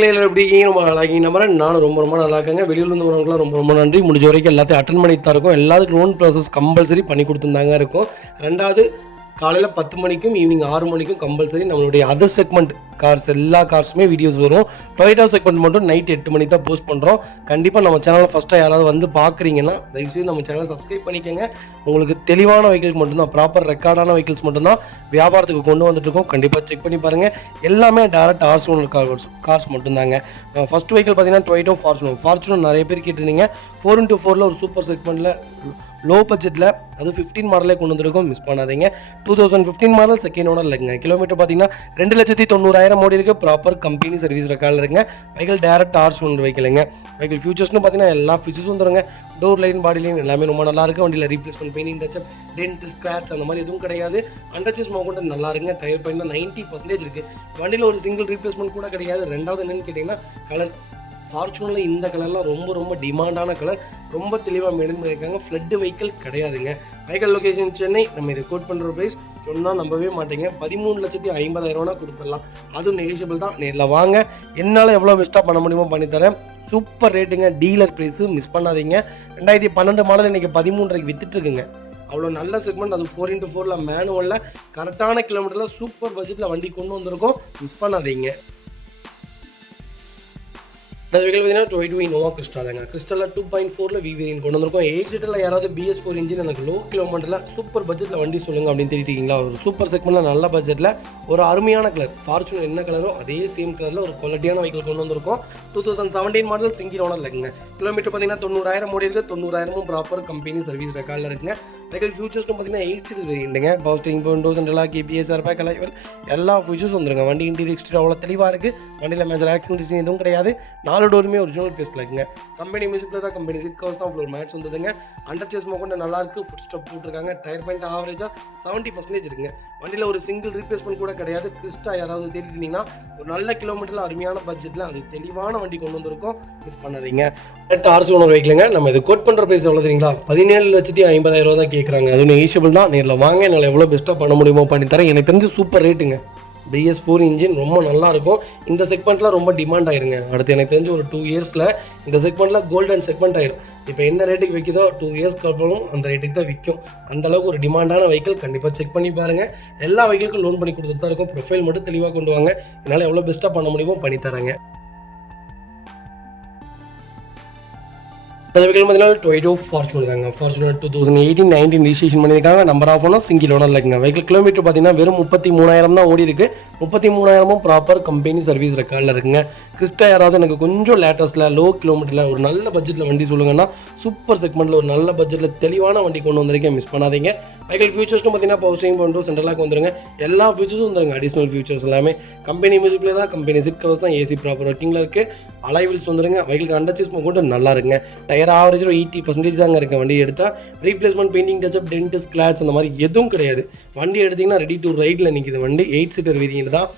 மக்களே எல்லாரும் எப்படி இருக்கீங்க? ரொம்ப நல்லா இருக்கீங்க நம்புறேன். நானும் ரொம்ப நல்லா இருக்கேங்க. வெளியூர்லேருந்து வரவங்களாம் ரொம்ப நன்றி. முடிஞ்ச வரைக்கும் எல்லாத்தையும் அட்டன் பண்ணி தான் இருக்கும். எல்லாத்துக்கும் லோன் ப்ராசஸ் கம்பல்சரி பண்ணி கொடுத்துருந்தாங்க இருக்கும். ரெண்டாவது காலையில் 10 மணிக்கும் ஈவினிங் 6 மணிக்கும் கம்பல்சரி நம்மளுடைய அதர் செக்மெண்ட் கார்ஸ் எல்லா கார்ஸுமே வீடியோஸ் வரும். டொயோட்டா செக்மெண்ட் மட்டும் நைட் 8 மணிக்கு தான் போஸ்ட் பண்ணுறோம். கண்டிப்பாக நம்ம சேனலில் ஃபஸ்ட்டாக யாராவது வந்து பார்க்குறீங்கன்னா தயவுசெய்து நம்ம சேனலை சப்ஸ்கிரைப் பண்ணிக்கோங்க. உங்களுக்கு தெளிவான வெஹிக்கிள்ஸ் மட்டும்தான், ப்ராப்பர் ரெக்கார்டான வெஹிக்கிள்ஸ் மட்டும்தான் வியாபாரத்துக்கு கொண்டு வந்துட்டுருக்கோம். கண்டிப்பாக செக் பண்ணி பாருங்கள். எல்லாமே டேரக்ட் ஆர்ஸ் ஓனர் கார்ஸ் மட்டும்தாங்க. ஃபஸ்ட் வெஹிக்கிள் பார்த்தீங்கன்னா டொயோட்டோ ஃபார்ச்சுனர் நிறைய பேர் கேட்டிருந்தீங்க. 4x4 ஒரு சூப்பர் செக்மெண்ட்டில் லோ பட்ஜெட்டில் அது 15 மாடலே கொண்டு வந்திருக்கோம். மிஸ் பண்ணாதீங்க. 2015 மாடல் செகண்ட் ஓனர் இல்லைங்க. கிலோமீட்டர் பார்த்தீங்கன்னா 2,90,000 ஓடி இருக்குது. ப்ராப்பர் கம்பெனி சர்வீஸ் ரெக்கார்டில் இருக்குங்க. வெஹிக்கிள் டேரக்ட் ஆர்ஸ் ஓனர் வெஹிக்கிளுங்க. வெஹிக்கிள் ஃபியூச்சர்ஸ்னு பார்த்தீங்கன்னா எல்லா ஃபீச்சர்ஸும் வந்துருங்க. டோர் லைன், பாடி லைன் எல்லாமே ரொம்ப நல்லா இருக்குது. வண்டியில் replacement, painting, touch up, dent, scratch அந்த மாதிரி எதுவும் கிடையாது. அண்டர்ச்சஸ் மோகண்ட் நல்லா இருக்குங்க. டயர் பாயிண்ட் 90% இருக்குது. வண்டியில் ஒரு சிங்கிள் ரீப்ளேஸ்மெண்ட் கூட கிடையாது. ரெண்டாவது என்னென்னு கேட்டிங்கன்னா கலர். ஃபார்ச்சுனரில் இந்த கலர்லாம் ரொம்ப டிமாண்டான கலர். ரொம்ப தெளிவாக மெயின்டைன் பண்ணியிருக்காங்க. ஃப்ளட்டு வெஹிக்கிள் கிடையாதுங்க. Vehicle location Chennai. நம்ம இதை கோட் பண்ணுற ப்ரைஸ் சொன்னால் நம்பவே மாட்டேங்க. 13,50,000 கொடுத்துடலாம். அதுவும் நெகோஷியபிள் தான். நேரில் வாங்க. என்னால் எவ்வளோ பெஸ்ட்டாக பண்ண முடியுமோ பண்ணித்தரேன். சூப்பர் ரேட்டுங்க. டீலர் ப்ரைஸு மிஸ் பண்ணாதீங்க. 2012 மாடல் இன்றைக்கி 13,000 விற்றுட்டுருக்குங்க. அவ்வளோ நல்ல செக்மெண்ட். அது 4x4 மேனுவலில் கரெக்டான கிலோமீட்டரில் சூப்பர் பட்ஜெட்டில் வண்டி கொண்டு வந்திருக்கோம். மிஸ் பண்ணாதீங்க. வெஹிக்கிள் பார்த்தீங்கன்னா டொயோட்டோ இனோவா கிறிஸ்டா தாங்க. கிறிஸ்டாவில் 2.4 வி வேரியன்ட் கொண்டு வந்திருக்கோம். 8 சீட்டில் யாராவது BS4 இன்ஜின் எனக்கு லோ கிலோமீட்டரில் சூப்பர் பட்ஜெட்டில் வண்டி சொல்லுங்கள் அப்படின்னு தேடிட்டீங்களா? ஒரு சூப்பர் செக்மெண்ட்டில் நல்ல பட்ஜெட்டில் ஒரு அருமையான கலர். ஃபார்ச்சுனர் என்ன கலரோ அதே சேம் கலரில் ஒரு குவாலிட்டியான வெஹிக்கிள் கொண்டு வந்திருக்கோம். 2017 மாடல் சிங்கிள் ஓனர் இருக்குங்க. கிலோமீட்டர் பார்த்தீங்கன்னா 90,000 ஓடி இருக்குது. 90,000 ப்ராப்பர் கம்பெனி சர்வீஸ் ரெக்கார்டில் இருக்குங்க. வெஹிக்கிள் ஃபியூச்சர்ஸ்னு பார்த்தீங்கன்னா 8 சீட் வேரியண்ட்டுங்க. பவர் ஸ்டீரிங், சென்ட்ரலா, KPS, ஏர்பேக், அலைவல் எல்லா ஃபியூச்சர்ஸ் வந்துருங்க. வண்டி இன்டீரியர் எக்ஸ்டீரியர் அவ்வளோ தெளிவாக இருக்குது. வண்டியில் மேஜர் ஆக்சிடென்ட் எதுவும் கிடையாது. 4 டோருமே ஒரிஜினல் பேஸ்ட்ல இருக்குங்க. கம்பெனி மியூசிக்கில் தான், கம்பெனி சீட் கவர்ஸ் தான், ஃப்ளோர் மேட்ச் வந்ததுங்க. அண்டர்ச்சேஸ் மோகண்ட் நல்லா இருக்குது. ஃபுட் ஸ்டெப் போட்டிருக்காங்க. டயர் பாயிண்ட் ஆவரேஜாக 70% இருக்குங்க. வண்டியில் ஒரு சிங்கிள் ரீப்ளேஸ்மெண்ட் கூட கிடையாது. கிறிஸ்டா யாராவது தேடிட்டீங்கன்னா ஒரு நல்ல கிலோமீட்டரில் அருமையான பட்ஜெட்டில் அது தெளிவான வண்டி கொண்டு வந்திருக்கோம். மிஸ் பண்ணாதீங்க. ஆர்சி ஓனர் வெஹிக்கிளுங்க. நம்ம இது கோட் பண்ணுற ப்ரைஸ் எவ்வளோ தெரியுங்களா? 17,50,000 தான் கேட்குறாங்க. அது நெகோஷியபிள் தான். நேரில் வாங்க. என்னால் எவ்வளோ பெஸ்ட்டாக பண்ண முடியுமோ பண்ணித்தரேன். எனக்கு தெரிஞ்சு சூப்பர் ரேட்டுங்க. BS4 இன்ஜின் ரொம்ப நல்லாயிருக்கும். இந்த செக்மெண்ட்டில் ரொம்ப டிமாண்ட் ஆயிருங்க. அடுத்து எனக்கு தெரிஞ்சு ஒரு 2 இயர்ஸில் இந்த செக்மெண்ட்டில் கோல்டன் செக்மெண்ட் ஆயிரும். இப்போ என்ன ரேட்டுக்கு விற்கிதோ 2 இயர்ஸ்க்கு அப்புறம் அந்த ரேட்டுக்கு தான் விற்கும். அந்தளவுக்கு ஒரு டிமாண்டான வெஹிக்கிள். கண்டிப்பாக செக் பண்ணி பாருங்கள். எல்லா வெஹிக்கிளுக்கும் லோன் பண்ணி கொடுத்துட்டு தான் இருக்கும். ப்ரொஃபைல் மட்டும் தெளிவாக கொண்டு வாங்க. என்னால் எவ்வளோ பெஸ்ட்டாக பண்ண முடியுமோ பண்ணித்தராங்க. அந்த வெஹிக்கிள் பார்த்தீங்கன்னா டொயோட்டோ ஃபார்ச்சுனர் தாங்க. ஃபார்ச்சுனர் 2018-19 ரிஜிஸ்ட்ரேஷன் பண்ணியிருக்காங்க. Number of owner single owner இருக்குங்க. வெஹிக்கிள் கிலோமீட்டர் பார்த்தீங்கன்னா வெறும் 33,000 தான் ஓடி இருக்குது. 33,000 ப்ராப்பர் கம்பெனி சர்வீஸ் ரெக்கார்டில் இருக்குங்க. கிறிஸ்டா யாராவது எனக்கு கொஞ்சம் லேட்டஸ்ட்டில் லோ கிலோமீட்டரில் ஒரு நல்ல பட்ஜெட்டில் வண்டி சொல்லுங்கன்னா சூப்பர் செக்மெண்ட்டில் ஒரு நல்ல பட்ஜெட்டில் தெளிவான வண்டி கொண்டு வந்திருக்கேன். மிஸ் பண்ணாதீங்க. வெஹிக்கிள் ஃபியூச்சர்ஸ்னு பார்த்தீங்கன்னா பவர் ஸ்டீரிங், பண்ணுறோம் சென்ட்ரலாக வந்துருங்க. எல்லா ஃபியூச்சர்ஸும் வந்துருங்க. அடிஷனல் ஃபியூச்சர்ஸ் எல்லாமே கம்பெனி மியூசிக்கில் தான், கம்பெனி சீட் கவர்ஸ் தான், AC ப்ராப்பர் ஒர்க்கிங்கில் இருக்குது. அலைவில்ஸ் வந்துருங்க. வெஹிக்கிள் அண்டர்ச்சேஸ் கூட நல்லா இருக்குங்க. டயர் ஆவரேஜ் 80% தாங்க இருக்குது. வண்டி எடுத்தால் replacement, painting, touch up, dent, scratch அந்த மாதிரி எதுவும் கிடையாது. வண்டி எடுத்திங்கன்னா ரெடி டு ரைடில் நிற்கிது. வண்டி 8 சீட்டர் வேரியன்ட் தான்.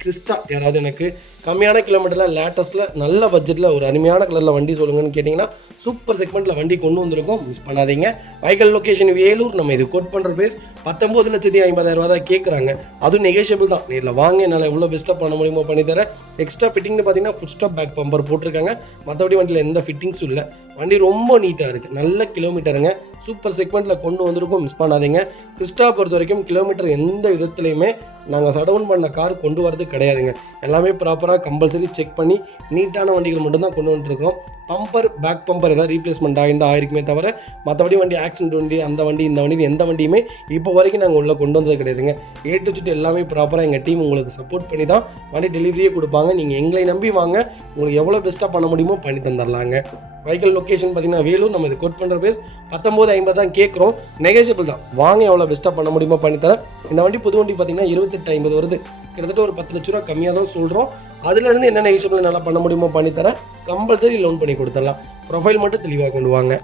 கிறிஸ்டா யாராவது எனக்கு கம்மியான கிலோமீட்டரில் லேட்டஸ்ட்டில் நல்ல பட்ஜெட்டில் ஒரு அருமையான கலரில் வண்டி சொல்லுங்கன்னு கேட்டிங்கன்னா சூப்பர் செக்மெண்ட்டில் வண்டி கொண்டு வந்திருக்கோம். மிஸ் பண்ணாதீங்க. Vehicle location Vellore. நம்ம இது கோட் பண்ணுற ப்ரைஸ் 19,50,000 தான் கேட்குறாங்க. அதுவும் நெகோஷியபிள் தான். நேரில் வாங்க. என்னால் எவ்வளோ பெஸ்ட்டாக பண்ண முடியுமோ பண்ணித்தரேன். எக்ஸ்ட்ரா ஃபிட்டிங்னு பார்த்தீங்கன்னா ஃபுட் ஸ்டாப் பேக் பம்பர் போட்டிருக்காங்க. மற்றபடி வண்டியில் எந்த ஃபிட்டிங்ஸும் இல்லை. வண்டி ரொம்ப நீட்டாக இருக்குது. நல்ல கிலோமீட்டருங்க. சூப்பர் செக்மெண்ட்டில் கொண்டு வந்திருக்கோம். மிஸ் பண்ணாதீங்க. கிறிஸ்டா பொறுத்த வரைக்கும் கிலோமீட்டர் எந்த விதத்துலையுமே நாங்கள் சடவுன் பண்ண கார் கொண்டு வரது கிடையாதுங்க. எல்லாமே ப்ராப்பராக கம்பல்சரி செக் பண்ணி நீட்டான வண்டிகள் மட்டும்தான் கொண்டு வந்துட்டுருக்கோம். பம்பர், பேக் பம்பர் ஏதாவது ரீப்ளேஸ்மெண்ட் ஆயிருக்குமே தவிர மற்றபடி வண்டி ஆக்சிடென்ட் வண்டி, அந்த வண்டி இந்த வண்டி எந்த வண்டியுமே இப்போ வரைக்கும் நாங்கள் உள்ளே கொண்டு வந்தது கிடையாதுங்க. A to Z எல்லாமே ப்ராப்பராக எங்கள் டீம் உங்களுக்கு சப்போர்ட் பண்ணி தான் வண்டி டெலிவரியே கொடுப்பாங்க. நீங்கள் எங்களை நம்பி வாங்க. உங்களுக்கு எவ்வளோ பெஸ்ட்டாக பண்ண முடியுமோ பண்ணி தந்துடலாங்க. வெஹிக்கிள் லொக்கேஷன் பார்த்தீங்கன்னா வேலூர். நம்ம இது கோட் பண்ணுற பேஸ் 19,50 தான் கேட்குறோம். நெகோஷியபிள் தான். வாங்க. எவ்வளோ பெஸ்ட்டாக பண்ண முடியுமோ பண்ணித்தரேன். இந்த வண்டி புது வண்டி பார்த்தீங்கன்னா 28,50 வருது. கிட்டத்தட்ட ஒரு 10 லட்ச ரூபா கம்மியாக தான் சொல்கிறோம். அதுலேருந்து என்ன நெகோஷியபிள் நல்லா பண்ண முடியுமோ பண்ணித்தரேன். கம்பல்சரி லோன் பண்ணி கொடுத்துடலாம். ப்ரொஃபைல் மட்டும் தெளிவாக கொண்டு வாங்க.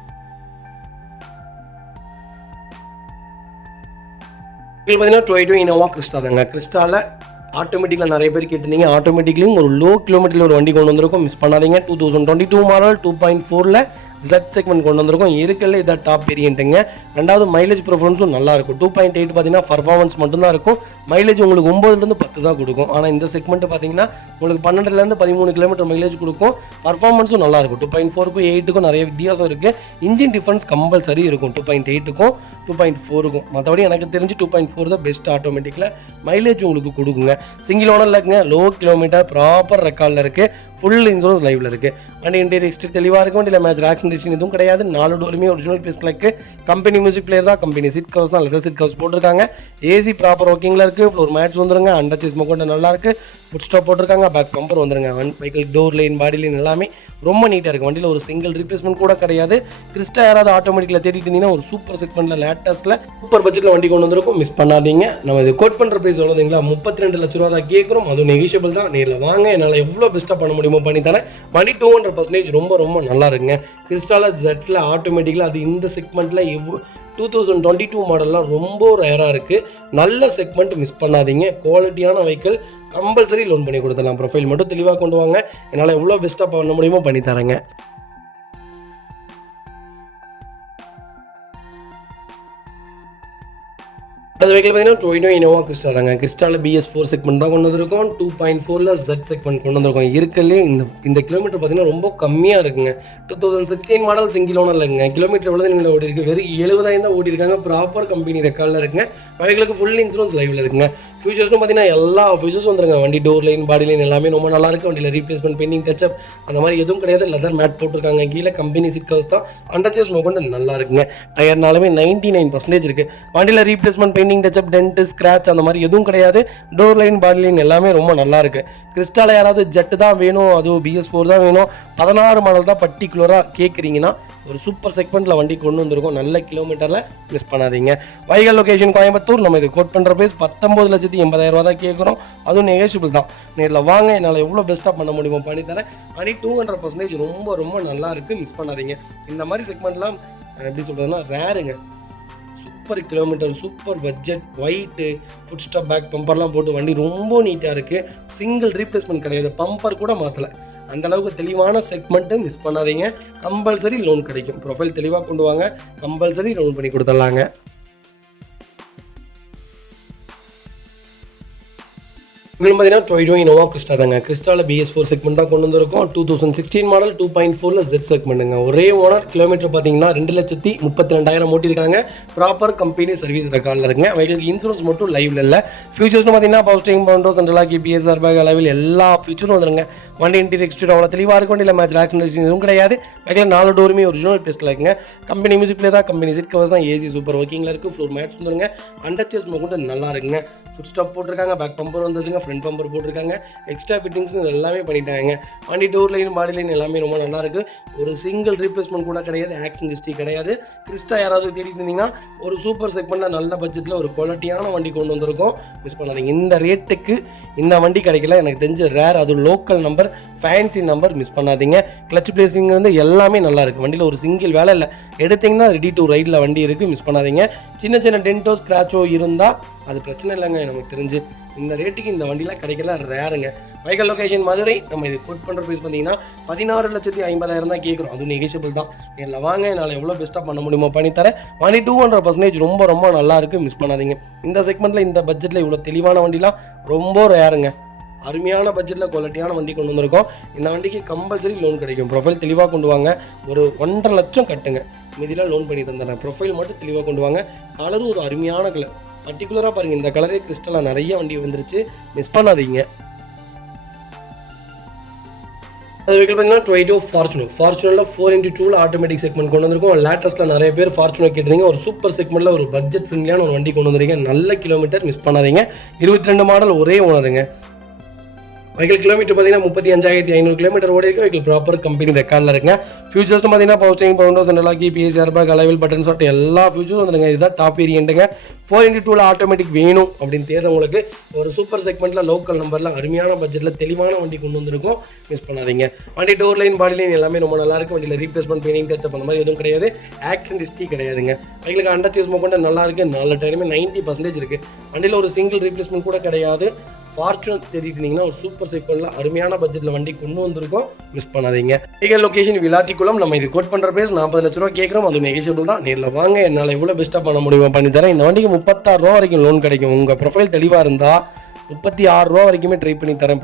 பார்த்தீங்கன்னா டொயோட்டோ இனோவா கிறிஸ்டா தாங்க. கிறிஸ்டாவில் ஆட்டோமேட்டிக்கில் நிறைய பேர் கேட்டிருந்தீங்க. ஆட்டோமேட்டிக்லையும் ஒரு லோ கிலோமீட்டரில் ஒரு வண்டி கொண்டு வந்திருக்கும், மிஸ் பண்ணாதீங்க. 2022 மாடல் 2.4ல் Z செக்மெண்ட் கொண்டு வந்திருக்கும். இருக்கல இதான் டாப் வேரியண்ட்டுங்க. ரெண்டாவது மைலேஜ் ப்ரிஃபரன்ஸும் நல்லாயிருக்கும். 2.8 பார்த்தீங்கன்னா பர்ஃபார்மன்ஸ் மட்டும்தான் இருக்கும். மைலேஜ் உங்களுக்கு 9லேருந்து 10 தான் கொடுக்கும். ஆனால் இந்த செக்மெண்ட் பார்த்தீங்கன்னா உங்களுக்கு 12லேருந்து 13 கிலோமீட்டர் மைலேஜ் கொடுக்கும். பர்ஃபார்மன்ஸும் நல்லாயிருக்கும். 2.4க்கும் 8க்கும் நிறைய வித்தியாசம் இருக்குது. இன்ஜின் டிஃபரன்ஸ் கம்பல்சரி இருக்கும் 2.8க்கும் 2.4க்கும். மற்றபடி எனக்கு தெரிஞ்சு 2.4 தான் பெஸ்ட். ஆட்டோமேட்டிக்கில் மைலேஜ் உங்களுக்கு கொடுக்குங்க. சிங்கிள் ஓனரில் இருக்குங்க, லோ கிலோமீட்டர், ப்ராப்பர் ரெக்கார்டில் இருக்குது, ஃபுல் இன்சூரன்ஸ் லைவில் இருக்குது. வண்டி இன்டீரியர் எக்ஸ்டீரியர் தெளிவாக இருக்கும். வண்டியில் மேட்ச் ஆக்சிடென்ட் எதுவும் கிடையாது. 4 டோருமே ஒரிஜினல் பீஸ்களுக்கு கம்பெனி மியூசிக் பிளேயர் தான். கம்பெனி சீட் கவர்ஸ் தான், லெதர் சீட் கவர்ஸ் போட்டிருக்காங்க. ஏசி ப்ராப்பர் ஒர்க்கிங்கில் இருக்குது. ஃப்ளோர் மேட்ச் வந்துருங்க. அண்டர் சேஸ் மொக்கொண்டு நல்லா இருக்குது. ஃபுட் ஸ்டாப் போட்டிருக்காங்க. பேக் பம்பர் வந்துருங்க. வெஹிக்கிள் டோர் லைன், பாடி லைன் எல்லாமே ரொம்ப நீட்டாக இருக்குது. வண்டியில் ஒரு சிங்கிள் ரீப்ளேஸ்மெண்ட் கூட கிடையாது. கிறிஸ்டா யாராவது ஆட்டோமேட்டிக்கில் தேடிட்டு இருந்தீங்கன்னா ஒரு சூப்பர் செக்மெண்ட்டில் லேட்டஸ்ட்டில் சூப்பர் பட்ஜெட்டில் வண்டி கொண்டு வந்திருக்கும், மிஸ் பண்ணாதீங்க. நம்ம இது கோட் பண்ணுற ப்ரைஸ் எவ்வளோங்களா? 32 லட்ச ரூபா தான் கேட்குறோம். அதுவும் நெகிஷியபிள் தான். நேரில் வாங்க, என்னால் எவ்வளோ பெஸ்ட்டாக பண்ண முடியுமோ பண்ணி தரேன். வண்டி 200% ரொம்ப ரொம்ப நல்லா இருக்குங்க. கிறிஸ்டால ஜெட்டில் ஆட்டோமேட்டிக்கில் அது இந்த செக்மெண்ட்டில் 2022 மாடல்லாம் ரொம்ப ரேராக இருக்குது. நல்ல செக்மெண்ட், மிஸ் பண்ணாதீங்க. குவாலிட்டியான வெஹிக்கிள் கம்பல்சரி லோன் பண்ணி கொடுத்துடலாம். ப்ரொஃபைல் மட்டும் தெளிவாக கொண்டு வாங்க, என்னால் எவ்வளோ பெஸ்ட்டாக பண்ண முடியுமோ பண்ணி தரேங்க. அது வெஹிக்கிள் பார்த்தீங்கன்னா டொயோட்டா இனோவா கிறிஸ்டா தாங்க. கிறிஸ்டாவில் BS4 செக்மெண்ட் தான் கொண்டு வந்திருக்கோம். 2.4ல் Z செக்மெண்ட் கொண்டு வந்திருக்கோம். இருக்கலே இந்த கிலோமீட்டர் பார்த்தீங்கன்னா ரொம்ப கம்மியாக இருக்குங்க. 2016 மாடல் சிங்கிள் ஓனர் இல்லைங்க. கிலோமீட்டர் எவ்வளோ நீங்கள் ஓடி இருக்கு? வெறும் 70,000 தான் ஓடி இருக்காங்க. ப்ராப்பர் கம்பெனி ரெக்கார்டில் இருக்குங்க. வெஹிக்கிளுக்கு ஃபுல் இன்சூரன்ஸ் லைவில் இருக்குங்க. ஃபியூச்சர்ஸ்னு பார்த்தீங்கன்னா எல்லா ஃபியூச்சர்ஸும் வந்துருங்க. வண்டி டோர் லைன், பாடி லைன் எல்லாமே ரொம்ப நல்லா இருக்குது. வண்டியில் ரீப்ளேஸ்மெண்ட், பெயிண்டிங், டச்சப் அந்த மாதிரி எதுவும் கிடையாது. லெதர் மேட் போட்டிருக்காங்க. கீழே கம்பெனி சீட் கவர்ஸ் தான். அண்டர் சேஸ் மொக்கொண்டு நல்லா இருக்குங்க. டயர்னாலுமே 99% இருக்குது. வண்டியில் replacement, painting, touch up, dent, scratch அந்த மாதிரி எதுவும் கிடையாது. டோர் லைன், பாடி லைன் எல்லாமே ரொம்ப நல்லா இருக்கு. கிறிஸ்டால யாராவது ஜெட்டு தான் வேணும், அதுவும் BS4 தான் வேணும், 16 மாடல் தான் பர்டிகுலராக கேட்குறீங்கன்னா ஒரு சூப்பர் செக்மெண்ட்டில் வண்டி கொண்டு வந்திருக்கோம். நல்ல கிலோமீட்டரில், மிஸ் பண்ணாதீங்க. வைகல் லொகேஷன் கோயம்புத்தூர். நம்ம இது கோட் பண்ணுற ப்ரைஸ் 19,80,000 ரூபா தான் கேட்குறோம். அதுவும் நெகோஷியபிள் தான். நேரில் வாங்க, என்னால் எவ்வளோ பெஸ்ட்டாக பண்ண முடியுமோ பண்ணி தரேன். வண்டி 200% ரொம்ப ரொம்ப நல்லா இருக்குது, மிஸ் பண்ணாதீங்க. இந்த மாதிரி செக்மெண்ட்லாம் எப்படி சொல்கிறதுனா ரேருங்க. Super kilometre, super budget, white, foot step, back பம்பர்லாம் போட்டு வண்டி ரொம்ப நீட்டாக இருக்குது. சிங்கிள் ரீப்ளேஸ்மெண்ட் கிடையாது, பம்பர் கூட மாற்றலை. அந்தளவுக்கு தெளிவான செக்மெண்ட்டு, மிஸ் பண்ணாதீங்க. கம்பல்சரி லோன் கிடைக்கும். ப்ரொஃபைல் தெளிவாக கொண்டு வாங்க, கம்பல்சரி லோன் பண்ணி கொடுத்துடலாங்க. உங்களுக்கு பார்த்தீங்கன்னா டொயோட்டா இனோவா கிறிஸ்டா தாங்க. கிறிஸ்டாவில் BS4 செக்மெண்ட் தான் கொண்டு வந்திருக்கோம். 2016 மாடல் 2.4ல் Z செக்மெண்ட்டுங்க. ஒரே ஓனர். கிலோமீட்டர் பார்த்தீங்கன்னா 2,32,000 ஓட்டியிருக்காங்க. ப்ராப்பர் கம்பெனி சர்வீஸ் ரெக்கார்டில் இருக்குங்க. வெஹிக்கிளுக்கு இன்சூரன்ஸ் மட்டும் லைவில் இல்லை. ஃபியூச்சர்ஸ்னு பார்த்தீங்கன்னா power steering, power window, central lock, ABS, airbag, alloy wheel எல்லா ஃபியூச்சரும் வந்துருங்க. வண்டி இன்டீரியர் எக்ஸ்டீரியர் அவ்வளோ தெளிவாக இருக்கும். வண்டியில் மேட்ச் ஆக்சிடென்ட் எதுவும் கிடையாது. வெஹிக்கிள் 4 டோருமே ஒரிஜினல் பேஸ்ட்டில் இருக்குங்க. கம்பெனி மியூசிக் பிளே தான், கம்பெனி சீட் கவர்ஸ் தான், ஏசி சூப்பர் ஒர்க்கிங்கில் இருக்குது. ஃப்ளோர் மேட்ச் வந்துருங்க. அண்டர் சேஸ் மொக்கொண்டு நல்லா இருக்குங்க. ஃபுட் ஸ்டாப் போட்டிருக்காங்க. பேக் பம்பர் வந்ததுங்க. ஃப்ரண்ட் பம்பர் போட்டிருக்காங்க. எக்ஸ்ட்ரா ஃபிட்டிங்ஸ் இது எல்லாமே பண்ணிட்டாங்க. வண்டி டோர் லைன், பாடி லைன் எல்லாமே ரொம்ப நல்லா இருக்கு. ஒரு சிங்கிள் ரீப்ளேஸ்மெண்ட் கூட கிடையாது. ஆக்சிடென்ட் ஹிஸ்டரி கிடையாது. கிறிஸ்டா யாராவது தேடிட்டு இருந்தீங்கன்னா ஒரு சூப்பர் செக்மெண்ட்ல நல்ல பட்ஜெட்டில் ஒரு குவாலிட்டியான வண்டி கொண்டு வந்திருக்கோம். மிஸ் பண்ணாதீங்க. இந்த ரேட்டுக்கு இந்த வண்டி கிடைக்கல. எனக்கு தெரிஞ்ச ரேர். அது local number, fancy number, miss பண்ணாதீங்க. கிளச் பிளேசிங் வந்து எல்லாமே நல்லா இருக்கு. வண்டியில் ஒரு சிங்கிள் வேலை இல்லை. எடுத்தீங்கன்னா ரெடி டு ரைடில் வண்டி இருக்குது. மிஸ் பண்ணாதீங்க. சின்ன சின்ன டென்ட்டோ, ஸ்க்ராச்சோ இருந்தால் அது பிரச்சனை இல்லைங்க. நமக்கு தெரிஞ்சு இந்த ரேட்டுக்கு இந்த வண்டிலாம் கிடைக்கல, ரேருங்க. வைகல் லொகேஷன் மதுரை. நம்ம இது கோட் பண்ணுற ப்ரைஸ் பார்த்தீங்கன்னா 16,50,000 தான் கேட்குறோம். அதுவும் நெகோஷியபிள் தான். இதில் வாங்க, என்னால் எவ்வளோ பெஸ்ட்டாக பண்ண முடியுமோ பண்ணி தரேன். வண்டி 200% ரொம்ப ரொம்ப நல்லா இருக்குது, மிஸ் பண்ணாதீங்க. இந்த செக்மெண்ட்டில் இந்த பட்ஜெட்டில் இவ்வளோ தெளிவான வண்டிலாம் ரொம்ப ரேருங்க. அருமையான பட்ஜெட்டில் குவாலிட்டியான வண்டி கொண்டு வந்திருக்கோம். இந்த வண்டிக்கு கம்பல்சரி லோன் கிடைக்கும். ப்ரொஃபைல் தெளிவாக கொண்டு வாங்க. ஒரு 1.5 லட்சம் கட்டுங்க, மீதிலாம் லோன் பண்ணி தந்துடுறேன். ப்ரொஃபைல் மட்டும் தெளிவாக கொண்டு வாங்க. கலரும் ஒரு அருமையான கலர். பர்டிகுலராக பாருங்கள், இந்த கலரே கிறிஸ்டலாக நிறைய வண்டி வந்துருச்சு, மிஸ் பண்ணாதீங்க. அது வெஹிக்கிள் பார்த்தீங்கன்னா டொயோட்டா ஃபார்ச்சுனரில் 4x2ல் ஆட்டோமேட்டிக் செக்மெண்ட் கொண்டு வந்திருக்கோம். லேட்டஸ்ட்டில் நிறைய பேர் ஃபார்ச்சுனர் கேட்டிருந்தீங்க. ஒரு சூப்பர் செக்மெண்ட்டில் ஒரு பட்ஜெட் ஃப்ரெண்ட்லியான ஒரு வண்டி கொண்டு வந்திருக்கீங்க. நல்ல கிலோமீட்டர், மிஸ் பண்ணாதீங்க. 22 மாடல், ஒரே ஓனருங்க. வெஹிக்கிள் கிலோமீட்டர் பார்த்தீங்கன்னா 35,500 கிலோமீட்டர் ஓடி இருக்கு. வெஹிக்கிள் ப்ராப்பர் கம்பெனி ரெக்கார்டில் இருக்குங்க. ஃபியூச்சர்ஸ்னு பார்த்தீங்கன்னா power steering, power window, central lock, ABS, airbag, alloy wheel, button start எல்லா ஃபியூச்சரும் வந்துருங்க. இதுதான் டாப் வேரியண்ட்டுங்க. 4x2ல் ஆட்டோமேட்டிக் வேணும் அப்படின்னு தேடுறவங்களுக்கு ஒரு சூப்பர் செக்மெண்ட்டில் லோக்கல் நம்பரில் அருமையான பட்ஜெட்டில் தெளிவான வண்டி கொண்டு வந்திருக்கும். மிஸ் பண்ணாதீங்க. வண்டி டோர் லைன், பாடி லைன் எல்லாமே ரொம்ப நல்லா இருக்கும். வண்டியில் ரீப்ளேஸ்மெண்ட், பெயிண்டிங், டச்சப் அந்த மாதிரி எதுவும் கிடையாது. ஆக்சிடென்ட் ஹிஸ்டரி கிடையாதுங்க. வெஹிக்கிளுக்கு அண்டர் சேஸ் மொக்கொண்டு நல்லா இருக்குது. 4 டயருமே 90% இருக்குது. வண்டியில் ஒரு சிங்கிள் ரீப்ளேஸ்மெண்ட் கூட கிடையாது. ஃபார்ச்சுனர் தேடிட்டு இருந்தீங்கன்னா ஒரு சூப்பர் செக்மெண்ட்ல அருமையான பட்ஜெட்டில் வண்டி கொண்டு வந்திருக்கோம், மிஸ் பண்ணாதீங்க. Vehicle location Vilathikulam. நம்ம இது கோட் பண்ணுற பிரைஸ் 40 லட்ச ரூபா கேட்குறோம், அது நெகோஷியபிள் தான். நேரில் வாங்க, என்னால் எவ்வளோ பெஸ்ட்டாக பண்ண முடியுமா பண்ணி தரேன். இந்த வண்டிக்கு 36 ரூபா வரைக்கும் லோன் கிடைக்கும். உங்கள் ப்ரொஃபைல் தெளிவாக இருந்தால் 36 ரூபா வரைக்குமே ட்ரை பண்ணி தரேன்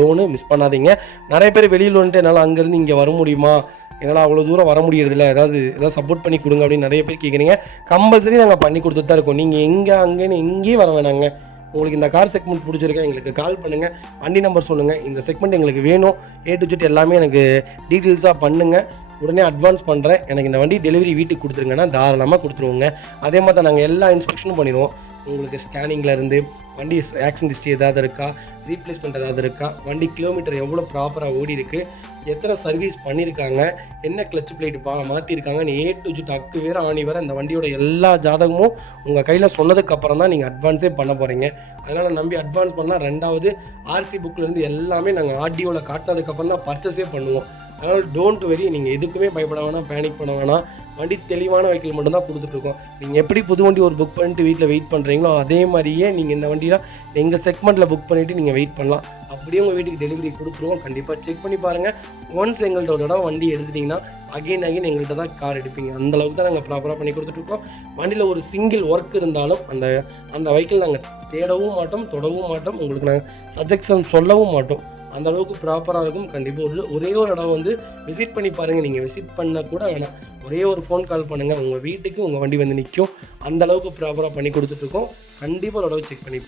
லோனு, மிஸ் பண்ணாதீங்க. நிறைய பேர் வெளியில் வந்துட்டு என்னால் அங்கேருந்து இங்கே வர முடியுமா, என்னால் அவ்வளோ தூரம் வர முடியறதில்ல, ஏதாவது சப்போர்ட் பண்ணி கொடுங்க அப்படின்னு நிறைய பேர் கேட்குறீங்க. கம்பல்சரி நாங்கள் பண்ணி கொடுத்துட்டு தான் இருக்கோம். நீங்கள் எங்கே அங்கேன்னு எங்கேயும் வர வேணாங்க. உங்களுக்கு இந்த கார் செக்மெண்ட் பிடிச்சிருக்கா, எங்களுக்கு கால் பண்ணுங்கள், வண்டி நம்பர் சொல்லுங்கள், இந்த செக்மெண்ட் எங்களுக்கு வேணும், A to Z எல்லாமே எனக்கு டீட்டெயில்ஸாக பண்ணுங்கள், உடனே அட்வான்ஸ் பண்ணுறேன், எனக்கு இந்த வண்டி டெலிவரி வீட்டுக்கு கொடுத்துருங்கன்னா தாராளமாக கொடுத்துருவோங்க. அதே மாதிரி தான் நாங்கள் எல்லா இன்ஸ்பெக்ஷனும் பண்ணிடுவோம். உங்களுக்கு ஸ்கேனிங்லேருந்து வண்டி ஆக்சிடென்ட் ஹிஸ்ட்ரி ஏதாவது இருக்கா, ரீப்ளேஸ்மெண்ட் ஏதாவது இருக்கா, வண்டி கிலோமீட்டர் எவ்வளோ ப்ராப்பராக ஓடி இருக்குது, எத்தனை சர்வீஸ் பண்ணியிருக்காங்க, என்ன கிளச் பிளேட் மாற்றிருக்காங்க, A to Z அக்கு வேறு ஆணி வேறு இந்த வண்டியோட எல்லா ஜாதகமும் உங்கள் கையில் சொன்னதுக்கப்புறம் தான் நீங்கள் அட்வான்ஸே பண்ண போகிறீங்க. அதனால் நம்பி அட்வான்ஸ் பண்ணலாம். ரெண்டாவது RC புக்கிலேருந்து எல்லாமே நாங்கள் ஆர்டிஓவில் காட்டினதுக்கப்புறம் தான் பர்ச்சேஸே பண்ணுவோம். அதனால் டோன்ட் வெரி, நீங்கள் எதுக்குமே பயப்பட வேணாம், பேனிக் பண்ண வேணாம். வண்டி தெளிவான வெஹிக்கிள் மட்டும்தான் கொடுத்துட்ருக்கோம். நீங்கள் எப்படி புது வண்டி ஒரு புக் பண்ணிட்டு வீட்டில் வெயிட் பண்ணுறீங்களோ அதே மாதிரியே நீங்கள் இந்த வண்டியில் எங்கள் செக்மெண்ட்டில் புக் பண்ணிவிட்டு நீங்கள் வெயிட் பண்ணலாம். அப்படியே உங்கள் வீட்டுக்கு டெலிவரி கொடுத்துருவோம். கண்டிப்பாக செக் பண்ணி பாருங்கள். ஒன்ஸ் எங்கள்கிட்ட ஒரு தடவை வண்டி எடுத்துட்டிங்கன்னா அகெயின் எங்கள்கிட்ட தான் கார் எடுப்பீங்க. அந்தளவுக்கு தான் நாங்கள் ப்ராப்பராக பண்ணி கொடுத்துட்ருக்கோம். வண்டியில் ஒரு சிங்கிள் ஒர்க் இருந்தாலும் அந்த வெஹிக்கிள் நாங்கள் தேடவும் மாட்டோம், தொடவும் மாட்டோம், உங்களுக்கு நாங்கள் சஜெக்ஷன் சொல்லவும் மாட்டோம். அந்த அளவுக்கு ப்ராப்பராக இருக்கும். கண்டிப்பாக ஒரே ஒரு இடம் விசிட் பண்ணி பாருங்கள். நீங்கள் விசிட் பண்ண கூட வேணாம், ஒரே ஒரு ஃபோன் கால் பண்ணுங்கள், உங்கள் வீட்டுக்கு உங்கள் வண்டி வந்து நிற்கும். அந்த அளவுக்கு ப்ராப்பராக பண்ணி கொடுத்துட்ருக்கோம். கண்டிப்பாக ஒரு தடவை செக் பண்ணி.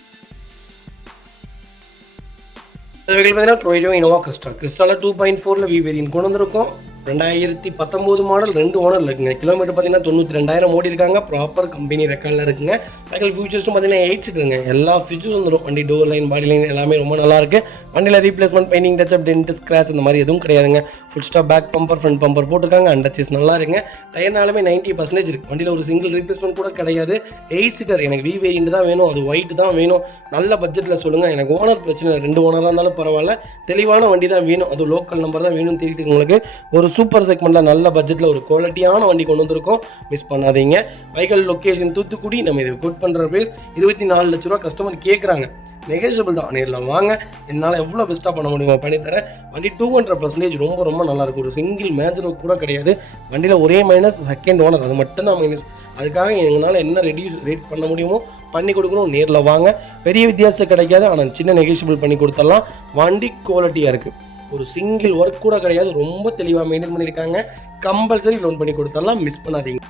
பார்த்தீங்கன்னா டொயோட்டா இனோவா கிறிஸ்டாவில் 2.4 V வேரியன்ட் கொண்டு வந்திருக்கோம். 2019 மாடல், 2 ஓனர் இருக்குங்க. கிலோமீட்டர் பார்த்தீங்கன்னா 92,000 ஓடி இருக்காங்க. ப்ராப்பர் கம்பெனி ரெக்கார்டில் இருக்குங்க. வெஹிக்கல் ஃபியூச்சர்ஸும் பார்த்தீங்கன்னா 8 சீட்டுங்க. எல்லா ஃபியூச்சர்ஸ் வந்துடும். வண்டி டோர் லைன், பாடி லைன் எல்லாமே ரொம்ப நல்லாயிருக்கு. வண்டியில் replacement, painting, touch up, dent, scratch இந்த மாதிரி எதுவும் கிடையாதுங்க. Full stop back bumper, front bumper போட்டிருக்காங்க. அண்டர் சேஸ் நல்லா இருக்குங்க. டயர்னாலுமே 90% இருக்குது. வண்டியில் ஒரு சிங்கிள் ரீப்ளேஸ்மெண்ட் கூட கிடையாது. 8 சீட்டர். எனக்கு V வேரியன்ட் தான் வேணும், அது ஒயிட் தான் வேணும். நல்ல பட்ஜெட்டில் சொல்லுங்கள். எனக்கு ஓனர் பிரச்சனை இல்லை, 2 ஓனராக இருந்தாலும் பரவாயில்ல. தெளிவான வண்டி தான் வேணும், அது லோக்கல் நம்பர் தான் வேணும்னு தெரிவிட்டு உங்களுக்கு ஒரு சூப்பர் செக்மெண்ட்டில் நல்ல பட்ஜெட்டில் ஒரு குவாலிட்டியான வண்டி கொண்டு வந்திருக்கோம், மிஸ் பண்ணாதீங்க. Vehicle location Thoothukudi. நம்ம இதை கோட் பண்ணுற பிரைஸ் 24 லட்ச ரூபா கஸ்டமர் கேட்குறாங்க, நெகோஷியபிள் தான். நேரில் வாங்க, என்னால் எவ்வளோ பெஸ்ட்டாக பண்ண முடியுமோ பண்ணித்தரேன். வண்டி 200% ரொம்ப ரொம்ப நல்லாயிருக்கும். ஒரு சிங்கிள் மேஜர் கூட கிடையாது. வண்டியில் ஒரே மைனஸ் செகண்ட் ஓனர், அது மட்டும்தான் மைனஸ். அதுக்காக எங்களால் என்ன ரேட் பண்ண முடியுமோ பண்ணி கொடுக்கணும். நேரில் வாங்க, பெரிய வித்தியாசம் கிடைக்காது, ஆனால் சின்ன நெகோஷியபிள் பண்ணி கொடுத்துடலாம். வண்டி குவாலிட்டியாக இருக்குது, ஒரு சிங்கிள் ஒர்க் கூட கிடையாது, ரொம்ப தெளிவாக மெயின்டைன் பண்ணியிருக்காங்க. கம்பல்சரி லோன் பண்ணி கொடுத்துடலாம், மிஸ் பண்ணாதீங்க.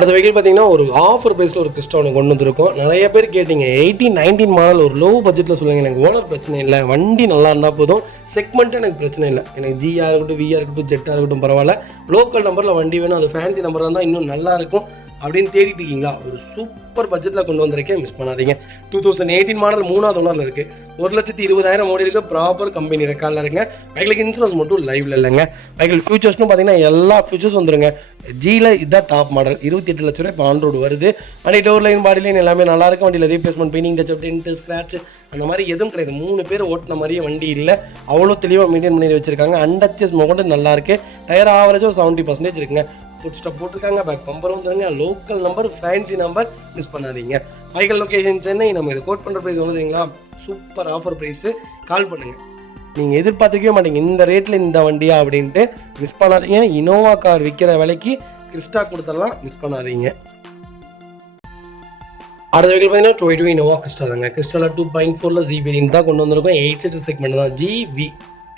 அடுத்த வெஹிக்கிள் பார்த்தீங்கன்னா ஒரு ஆஃபர் ப்ரைஸில் ஒரு கிறிஸ்டா ஒன்று கொண்டு வந்திருக்கோம். நிறைய பேர் கேட்டிங்க 18-19 மாடல் ஒரு லோ பட்ஜெட்டில் சொல்லுங்கள். எனக்கு ஓனர் பிரச்சனை இல்லை, வண்டி நல்லா இருந்தால் போதும், செக்மெண்ட்டு எனக்கு பிரச்சனை இல்லை. எனக்கு ஜிஆ இருக்கட்டும், விஆர் இருக்கட்டும், ஜெட்டாக இருக்கட்டும் பரவாயில்ல, லோக்கல் நம்பரில் வண்டி வேணும், அது ஃபேன்சி நம்பராக இருந்தால் இன்னும் நல்லாயிருக்கும் அப்படின்னு தேடிட்டு இருக்கீங்களா? ஒரு சூப்பர் பட்ஜெட்டில் கொண்டு வந்திருக்கேன், மிஸ் பண்ணாதீங்க. 2018 மாடல் 3வது ஓனரில் இருக்குது. 1,20,000 ஓடி இருக்குது. ப்ராப்பர் கம்பெனி ரெக்கார்டில் இருக்குங்க. வெஹிக்கிளுக்கு இன்சூரன்ஸ் மட்டும் லைவில் இல்லைங்க. வெஹிக்கிள் ஃபியூச்சர்ஸ்னு பார்த்தீங்கன்னா எல்லா ஃபியூச்சர்ஸ் வந்துருங்க. ஜியில் இதுதான் டாப் மாடல். 28 லட்ச ரூபாய் இப்போ ஆன் ரோடு வருது. வண்டி டோர் லைன், பாடி லைன் எல்லாமே நல்லாயிருக்கும். வண்டியில் replacement, painting, touch up, dent, scratch அந்த மாதிரி எதுவும் கிடையாது. 3 பேர் ஓட்டின மாதிரியே வண்டி இல்லை, அவ்வளோ தெளிவாக மெயின்டைன் பண்ணி வச்சிருக்காங்க. அண்டர்ச்சஸ் கொண்டு நல்லா இருக்கு. டயர் ஆவரேஜாக 70% இருக்குங்க. ஃபுட் ஸ்டாப் போட்டிருக்காங்க. பேக் பம்பர் வந்துருங்க. Local number, fancy number, miss பண்ணாதீங்க. Vehicle location Chennai. நம்ம இதை கோட் பண்ணுற ப்ரைஸ் எவ்வளோங்களா? Super offer price. கால் பண்ணுங்கள். நீங்கள் எதிர்பார்த்துக்கவே மாட்டீங்க இந்த ரேட்டில் இந்த வண்டியா அப்படின்ட்டு, மிஸ் பண்ணாதீங்க. இனோவா கார் விற்கிற விலைக்கு கிறிஸ்டா கொடுத்துடலாம், மிஸ் பண்ணாதீங்க. அடுத்த வெஹிக்கிள் பார்த்தீங்கன்னா டொயோட்டா இனோவா கிறிஸ்டா தாங்க. கிறிஸ்டாவில் 2.4 Z வேரியன்ட் தான் கொண்டு வந்திருக்கோம். 8 சீட்டர் செக்மெண்ட் தான். GV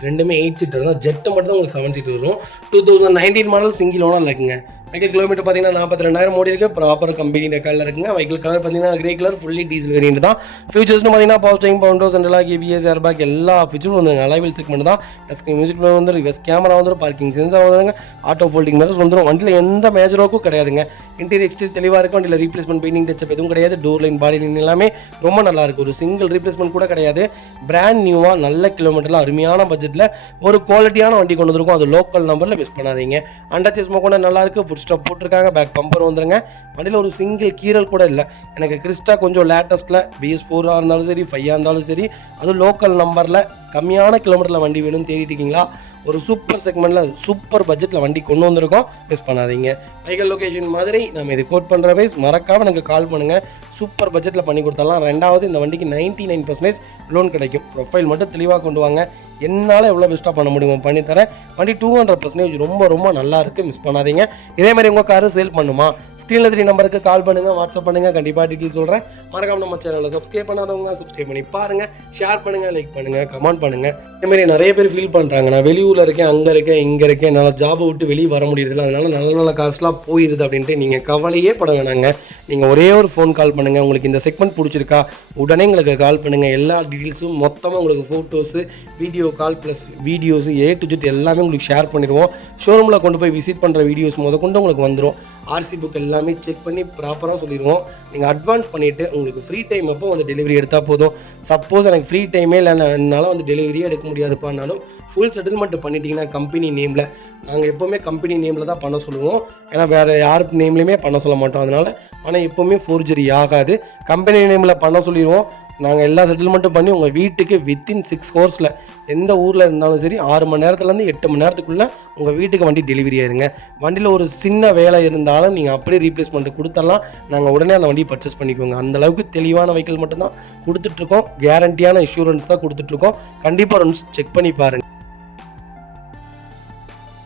ரெண்டுமே 8 சீட்டர் தான். ஜெட்டு மட்டும் தான் உங்களுக்கு 7 சீட்டர் வரும். 2019 மாடல் சிங்கிள் ஓனர் இருக்குங்க. வெஹிக்கிள் கிலோமீட்டர் பார்த்தீங்கன்னா 42,000 ஓடி இருக்குது. ப்ராப்பர் கம்பெனி ரெக்கார்டில் இருக்குங்க. வெஹிக்கிள் கலர் பார்த்தீங்கன்னா grey colour, fully diesel variant தான். ஃபியூச்சர்ஸ்னு பார்த்தீங்கன்னா power steering, Bovonto, central lock, ABS, airbag எல்லா ஃபியூச்சரும் வந்துருங்க. அலைவில் செக்மெண்ட் தான். டச் மியூசிக் வந்து ரிவர்ஸ் கேமரா வந்துடும், பார்க்கிங் சென்சார் வந்துருங்க, ஆட்டோ ஃபோல்டிங் மிரர்ஸ் வந்துடும். வண்டியில் எந்த மேஜரோக்கும் கிடையாதுங்க. இன்டீரியர் எக்ஸ்டீரியர் தெளிவாக இருக்கும். வண்டியில் ரீப்ளேஸ்மெண்ட், பெயிண்டிங், டச்சப் எதுவும் கிடையாது. டோர் லைன், பாடி லைன் எல்லாமே ரொம்ப நல்லா இருக்குது. ஒரு சிங்கிள் ரீப்ளேஸ்மெண்ட் கூட கிடையாது. பிராண்ட் நியூவாக நல்ல கிலோமீட்டரில் அருமையான பட்ஜெட்டில் ஒரு குவாலிட்டியான வண்டி கொண்டு வந்திருக்கும். அது லோக்கல் நம்பரில் மிஸ் பண்ணாதீங்க. அண்டர் சேஸ் கூட நல்லா இருக்குது. ஸ்டாப் போட்டிருக்காங்க, பேக் பம்பர் வந்துருங்க. வண்டியில் ஒரு சிங்கிள் கீரல் கூட இல்லை. எனக்கு கிறிஸ்டா கொஞ்சம் லேட்டஸ்ட்டில் BS4 இருந்தாலும் சரி, 5 இருந்தாலும் சரி, அதுவும் லோக்கல் நம்பரில் கம்மியான கிலோமீட்டரில் வண்டி வேணும்னு தேடிட்டு இருக்கீங்களா, ஒரு சூப்பர் செக்மெண்ட்டில் சூப்பர் பட்ஜெட்டில் வண்டி கொண்டு வந்திருக்கோம். மிஸ் பண்ணாதீங்க. Vehicle location Madurai. நம்ம இது கோட் பண்ணுற வைஸ் மறக்காமல் எனக்கு கால் பண்ணுங்கள். சூப்பர் பட்ஜெட்டில் பண்ணி கொடுத்துடலாம். ரெண்டாவது, இந்த வண்டிக்கு 99% லோன் கிடைக்கும். ப்ரொஃபைல் மட்டும் தெளிவாக கொண்டு வாங்க. என்னால் எவ்வளோ பெஸ்ட்டாக பண்ண முடியுமோ பண்ணித்தரேன். வண்டி 200% ரொம்ப ரொம்ப நல்லா இருக்குது. மிஸ் பண்ணாதீங்க. இதே மாதிரி உங்கள் காரு சேல் பண்ணுமா, ஸ்க்ரீனில் 3 நம்பருக்கு கால் பண்ணுங்கள், வாட்ஸ்அப் பண்ணுங்கள். கண்டிப்பாக டீட்டெயில் சொல்கிறேன். மறக்காமல் நம்ம சேனலில் சப்ஸ்கிரைப் பண்ணாதவங்க சப்ஸ்கிரைப் பண்ணி பாருங்கள், ஷேர் பண்ணுங்கள், லைக் பண்ணுங்கள், கமெண்ட் பண்ணுங்கள். இதேமாதிரி நிறைய பேர் ஃபீல் பண்ணுறாங்க, நான் வெளியூரில் இருக்கேன், அங்கே இருக்கேன், இங்கே இருக்கேன், என்னால் ஜாபை விட்டு வெளியே வர முடியறதில்ல, அதனால் நல்ல நல்ல காசுலாம் போயிடுது அப்படின்ட்டு நீங்கள் கவலையே பட வேணாங்க. நீங்கள் ஒரே ஒரு ஃபோன் கால் பண்ணுங்கள். உங்களுக்கு இந்த செக்மெண்ட் பிடிச்சிருக்கா, உடனே எங்களுக்கு கால் பண்ணுங்கள். எல்லா டீட்டெயில்ஸும் மொத்தமாக உங்களுக்கு photos, video call plus videos A to Z எல்லாமே உங்களுக்கு ஷேர் பண்ணிடுவோம். ஷோரூமில் கொண்டு போய் விசிட் பண்ணுற வீடியோஸ் கொண்டு உங்களுக்கு வந்துடும். RC புக் எல்லாமே செக் பண்ணி ப்ராப்பராக சொல்லிடுவோம். நீங்கள் அட்வான்ஸ் பண்ணிவிட்டு உங்களுக்கு ஃப்ரீ டைம் அப்போ வந்து டெலிவரி எடுத்தால் போதும். சப்போஸ் எனக்கு ஃப்ரீ டைமே இல்லைனால வந்து டெலிவரியே எடுக்க முடியாதுப்பானாலும் ஃபுல் செட்டில்மெண்ட் பண்ணிட்டீங்கன்னா கம்பெனி நேமில், நாங்கள் எப்போவுமே கம்பெனி நேமில் தான் பண்ண சொல்லுவோம். ஏன்னா வேறு யார் நேம்லையுமே பண்ண சொல்ல மாட்டோம். அதனால் ஆனால் எப்போவுமே ஃபோர்ஜரி ஆகாது. கம்பெனி நேமில் பண்ண சொல்லிடுவோம். நாங்கள் எல்லா செட்டில்மெண்ட்டும் பண்ணி உங்கள் வீட்டுக்கு வித்தின் 6 ஹவர்ஸில் எந்த ஊரில் இருந்தாலும் சரி 6 மணி நேரத்துலேருந்து 8 மணி நேரத்துக்குள்ளே உங்கள் வீட்டுக்கு வண்டி டெலிவரி ஆயிருங்க. வண்டியில் ஒரு சின்ன வேலை இருந்தாலும் நீங்கள் அப்படியே ரீப்ளேஸ்மெண்ட் கொடுத்தலாம். நாங்கள் உடனே அந்த வண்டியை பர்ச்சேஸ் பண்ணிக்கோங்க. அந்தளவுக்கு தெளிவான வெஹிக்கிள் மட்டும்தான் கொடுத்துட்ருக்கோம். கேரண்டியான இன்சூரன்ஸ் தான் கொடுத்துட்ருக்கோம். கண்டிப்பாக ஒன்ஸ் செக் பண்ணி பாருங்கள்.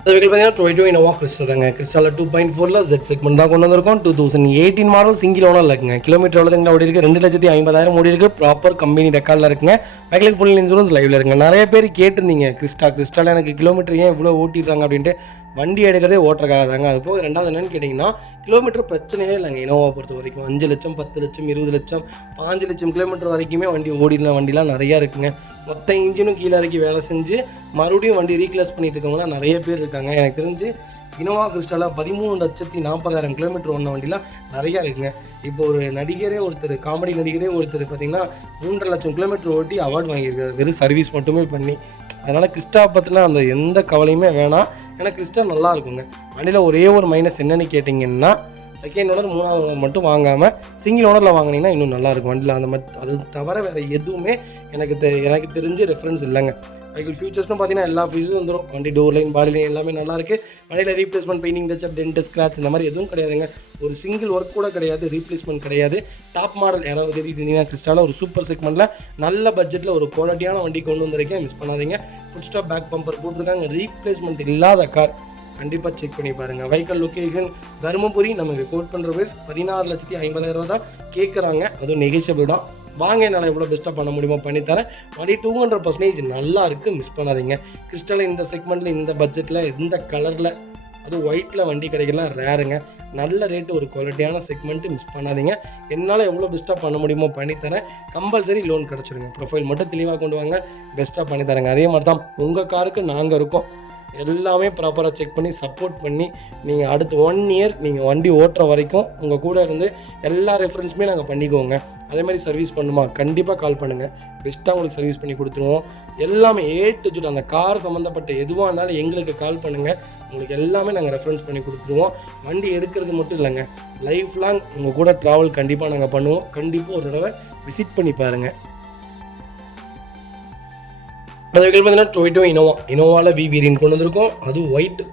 அது வெஹிக்கிள் பார்த்தீங்கன்னா Toyota Innova Crista தாங்க. கிறிஸ்டாவில் 2.4 Z செக்மெண்ட் தான் கொண்டு வந்திருக்கோம். 2018 மாடல் சிங்கிள் ஓனர் இருக்குங்க. கிலோமீட்டர் எவ்வளோதுங்க ஓடி இருக்குது, 2,50,000 ஓடி இருக்குது. ப்ராப்பர் கம்பெனி ரெக்கார்டில் இருக்குங்க. வெஹிக்கிளுக்கு ஃபுல் இன்சூரன்ஸ் லைவ்ல இருக்குங்க. நிறைய பேர் கேட்டிருந்தீங்க, கிறிஸ்டாவில் எனக்கு கிலோமீட்டர் ஏன் இவ்வளோ ஓட்டிடுறாங்க அப்படின்ட்டு. வண்டி எடுக்கிறதே ஓட்டுறக்காக தாங்க. அது போக ரெண்டாவது என்னென்னு கேட்டிங்கன்னா, கிலோமீட்டர் பிரச்சனையே இல்லைங்க. இனோவா பொறுத்த வரைக்கும் 5 லட்சம், 10 லட்சம், 20 லட்சம், 5 லட்சம் கிலோமீட்டர் வரைக்குமே வண்டி ஓடின வண்டிலாம் நிறையா இருக்குங்க. மொத்த இன்ஜினும் கீழே இறக்கி வேலை செஞ்சு மறுபடியும் வண்டி ரீக்ளாஸ் பண்ணிட்டு இருக்கவங்களாம் நிறைய பேர் இருக்காங்க. எனக்கு தெரிஞ்சு இனோவா கிறிஸ்டாவில் 13,40,000 கிலோமீட்டர் ஓடின வண்டிலாம் நிறையா இருக்குங்க. இப்போ ஒரு நடிகரே ஒருத்தர், காமெடி நடிகரே ஒருத்தர் பார்த்திங்கன்னா 3.5 லட்சம் கிலோமீட்டர் ஓட்டி அவார்டு வாங்கியிருக்காரு, வெறும் சர்வீஸ் மட்டுமே பண்ணி. அதனால் கிறிஸ்டா பற்றின அந்த எந்த கவலையுமே வேணாம். ஏன்னா கிறிஸ்டா நல்லா இருக்குங்க. வண்டியில் ஒரே ஒரு மைனஸ் என்னென்னு கேட்டிங்கன்னா, செகண்ட் ஓனர் 3வது ஓனர் மட்டும் வாங்காமல் சிங்கிள் ஓனரில் வாங்கினீங்கன்னா இன்னும் நல்லாயிருக்கும். வண்டியில் அந்த மாதிரி அது தவிர வேறு எதுவுமே எனக்கு தெரிஞ்ச ரெஃபரன்ஸ் இல்லைங்க. வெஹிக்கிள் ஃபியூச்சர்ஸ்னு பார்த்தீங்கன்னா எல்லா ஃபீஸும் வந்துடும். வண்டி டோர் லைன், பாடி லைன் எல்லாமே நல்லாயிருக்கு. வண்டியில் replacement, painting, touch up, dent, scratch இந்த மாதிரி எதுவும் கிடையாதுங்க. ஒரு சிங்கிள் ஒர்க் கூட கிடையாது, ரீப்ளேஸ்மெண்ட் கிடையாது. டாப் மாடல் யாராவது தேடிட்டு இருந்தீங்கன்னா கிறிஸ்டாவில் ஒரு சூப்பர் செக்மெண்ட்டில் நல்ல பட்ஜெட்டில் ஒரு குவாலிட்டியான வண்டி கொண்டு வந்திருக்கேன். மிஸ் பண்ணாதீங்க. ஃபுட் ஸ்டாப், பேக் பம்பர் போட்டிருக்காங்க. ரீப்ளேஸ்மெண்ட் இல்லாத கார் கண்டிப்பாக செக் பண்ணி பாருங்கள். Vehicle location Dharmapuri. நம்ம இதை கோட் பண்ணுற வயசு 16,50,000 தான் கேட்குறாங்க. அதுவும் நெகோஷியபிள் தான். வாங்க, என்னால் எவ்வளோ பெஸ்ட்டாக பண்ண முடியுமோ பண்ணித்தரேன். வண்டி 200% நல்லா இருக்குது. மிஸ் பண்ணாதீங்க. கிறிஸ்டலில் இந்த செக்மெண்ட்டில், இந்த பட்ஜெட்டில், இந்த கலரில், அதுவும் ஒயிட்டில் வண்டி கிடைக்கலாம் ரேருங்க. நல்ல ரேட்டு, ஒரு குவாலிட்டியான செக்மெண்ட்டு. மிஸ் பண்ணாதீங்க. என்னால் எவ்வளோ பெஸ்ட்டாக பண்ண முடியுமோ பண்ணித்தரேன். Compulsory loan கிடச்சிருங்க. ப்ரொஃபைல் மட்டும் தெளிவாக கொண்டு வாங்க, பெஸ்ட்டாக பண்ணித்தரேங்க. அதே மாதிரி தான் உங்கள் காருக்கு நாங்கள் இருக்கோம். எல்லாமே ப்ராப்பராக செக் பண்ணி சப்போர்ட் பண்ணி நீங்கள் அடுத்த 1 இயர் நீங்கள் வண்டி ஓட்டுற வரைக்கும் உங்கள் கூட இருந்து எல்லா ரெஃபரன்ஸுமே நாங்கள் பண்ணிக்குவோங்க. அதே மாதிரி சர்வீஸ் பண்ணுமா, கண்டிப்பாக கால் பண்ணுங்கள். பெஸ்ட்டாக உங்களுக்கு சர்வீஸ் பண்ணி கொடுத்துருவோம். எல்லாமே A to Z அந்த கார் சம்மந்தப்பட்ட எதுவாக இருந்தாலும் எங்களுக்கு கால் பண்ணுங்கள். உங்களுக்கு எல்லாமே நாங்கள் ரெஃபரன்ஸ் பண்ணி கொடுத்துருவோம். வண்டி எடுக்கிறது மட்டும் இல்லைங்க, லைஃப் லாங் உங்கள் கூட ட்ராவல் கண்டிப்பாக நாங்கள் பண்ணுவோம். கண்டிப்பாக ஒரு தடவை விசிட் பண்ணி பாருங்கள். அது பார்த்தீங்கன்னா Toyota இனோவாவில் V வேரியன்ட் கொண்டு வந்திருக்கோம். அதுவும் ஒயிட்.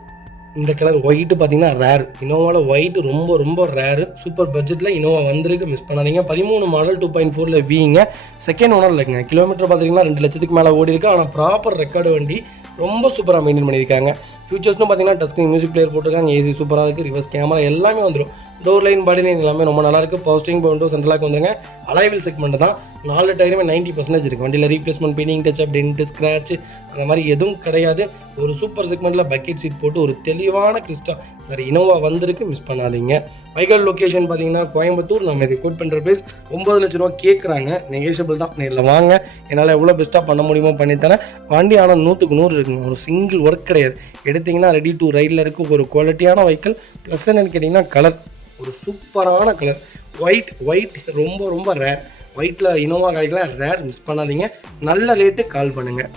இந்த கலர் ஒயிட்டு பார்த்தீங்கன்னா ரேர். இனோவாவில் ஒயிட்டு ரொம்ப ரொம்ப ரேரு. சூப்பர் பட்ஜெட்டில் இனோவா வந்திருக்கு. மிஸ் பண்ணாதீங்க. 13 மாடல் 2.4 Vங்க. செகண்ட் ஓனர் இருக்குங்க. கிலோமீட்டர் பார்த்தீங்கன்னா 2 லட்சத்துக்கு மேலே ஓடி இருக்குது. ஆனால் ப்ராப்பர் ரெக்கார்டு வண்டி ரொம்ப சூப்பராக மெயின்டைன் பண்ணியிருக்காங்க. ஃபியூச்சர்ஸ்னு பார்த்தீங்கன்னா டஸ்கிங் மியூசிக் பிளேயர் போட்டிருக்காங்க. ஏசி சூப்பராக இருக்குது. ரிவர்ஸ் கேமரா எல்லாமே வந்துடும். டோர் லைன், பாடி லைன் எல்லாமே ரொம்ப நல்லாயிருக்கு. பவர் ஸ்டீரிங், விண்டோ சென்ட்ரலாக வந்துருங்க. அலைவில் செக்மெண்ட் தான். 4 டயருமே 90% இருக்குது. வண்டியில் replacement, painting, touch up, dent, scratch அந்த மாதிரி எதுவும் கிடையாது. ஒரு சூப்பர் செக்மெண்ட்டில் பக்கெட் சீட் போட்டு ஒரு தெளிவான கிறிஸ்டா இனோவா வந்திருக்கு. மிஸ் பண்ணாதீங்க. வெஹிக்கிள் லொக்கேஷன் பார்த்தீங்கன்னா கோயம்புத்தூர். நம்ம இதை கோட் பண்ணுற ப்ரைஸ் 9 லட்ச ரூபா கேட்குறாங்க. நெகோஷியபிள் தான். நேரில் வாங்க, என்னால் எவ்வளோ பெஸ்ட்டாக பண்ண முடியுமோ பண்ணித்தரேன். வண்டி ஆனால் 100க்கு 100 இருக்குங்க. ஒரு சிங்கிள் ஒர்க் கிடையாது. எடுத்திங்கன்னா ரெடி டு ரைடில் இருக்குது. ஒரு குவாலிட்டியான வெஹிக்கிள். ப்ளஸ் என்னென்னு கேட்டிங்கன்னா கலர் ஒரு சூப்பரான கலர். ஒயிட் ரொம்ப ரொம்ப ரேர். ஒயிட்டில் இனோவா கிடைக்கலாம் ரேர். மிஸ் பண்ணாதீங்க. நல்ல ரேட்டு கால் பண்ணுங்கள்.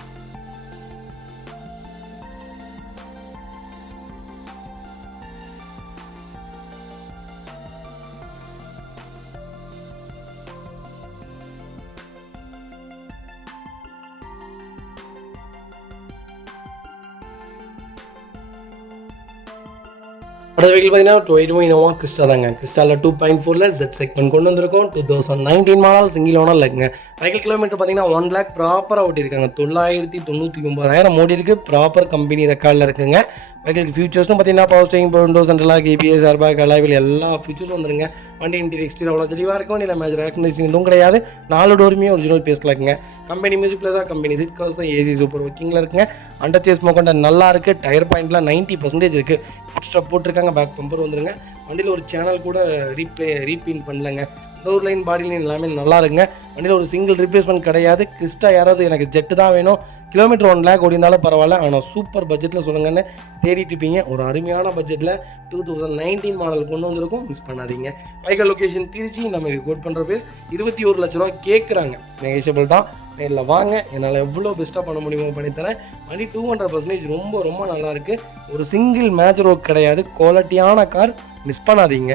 அடுத்த வெஹிக்கிள் பார்த்தீங்கன்னா டொயோட்டோ இனோவா கிறிஸ்டா தாங்க. கிறிஸ்டாவில் 2.4 ஜெட் செக்மெண்ட் கொண்டு வந்திருக்கோம். 2019 மாடல் சிங்கிள் ஓனர் இருக்குங்க. வெஹிக்கிள் கிலோமீட்டர் பார்த்தீங்கன்னா 1 lakh ப்ராப்பராக ஓட்டியிருக்காங்க. 999,000 ஓடி இருக்குது. ப்ராப்பர் கம்பெனி ரெக்கார்டில் இருக்குங்க. வெஹிக்கிள் ஃபியூச்சர்ஸ்னு பார்த்தீங்கன்னா power steering, window central lock, ABS, airbag, alloy wheel எல்லா ஃபியூச்சர்ஸும் வந்துருங்க. வண்டி இன்டீரியர் எக்ஸ்டீரியர் அவ்வளோ தெளிவாக இருக்கும். இல்லை மேஜர் ஏர் கண்டிஷன் எதுவும் கிடையாது. 4 டோருமே ஒரிஜினல் பேஸ்ல இருக்குங்க. கம்பெனி மியூசிக்கில் தான், கம்பெனி சீட் கவர்ஸ் தான், AC சூப்பர் ஒர்க்கிங்கில் இருக்குங்க. அண்டர் சேஸ் மோக்கொண்ட நல்லா இருக்குது. டயர் பாயிண்ட்லாம் 90% இருக்குது. ஃபுட் ஸ்டாப் போட்டிருக்காங்க. பேக் பம்பர் வந்துருங்க. வண்டியில் ஒரு சேனல் கூட ரீபெயிண்ட் பண்ணலங்க. டோர் லைன், பாடி லைன் எல்லாமே நல்லா இருக்குங்க. வண்டியில் ஒரு சிங்கிள் ரீப்ளேஸ்மெண்ட் கிடையாது. கிறிஸ்டா யாராவது எனக்கு ஜெட்டு தான் வேணும், கிலோமீட்டர் 1 lakh ஓடிந்தாலும் பரவாயில்ல, ஆனால் சூப்பர் பட்ஜெட்டில் சொல்லுங்கன்னு தேடிட்டு இருப்பீங்க. ஒரு அருமையான பட்ஜெட்டில் 2019 மாடல் கொண்டு வந்திருக்கும். மிஸ் பண்ணாதீங்க. Vehicle location Trichy. நம்ம இது கோட் பண்ணுற பேஸ் 21 லட்ச ரூபா கேட்குறாங்க. நெகோஷியபிள் தான். நேரில் வாங்க, என்னால் எவ்வளோ பெஸ்ட்டாக பண்ண முடியுமோ பண்ணித்தரேன். வண்டி 200% ரொம்ப ரொம்ப நல்லாயிருக்கு. ஒரு சிங்கிள் மேஜர் ஒர்க் கிடையாது. குவாலிட்டியான கார். மிஸ் பண்ணாதீங்க.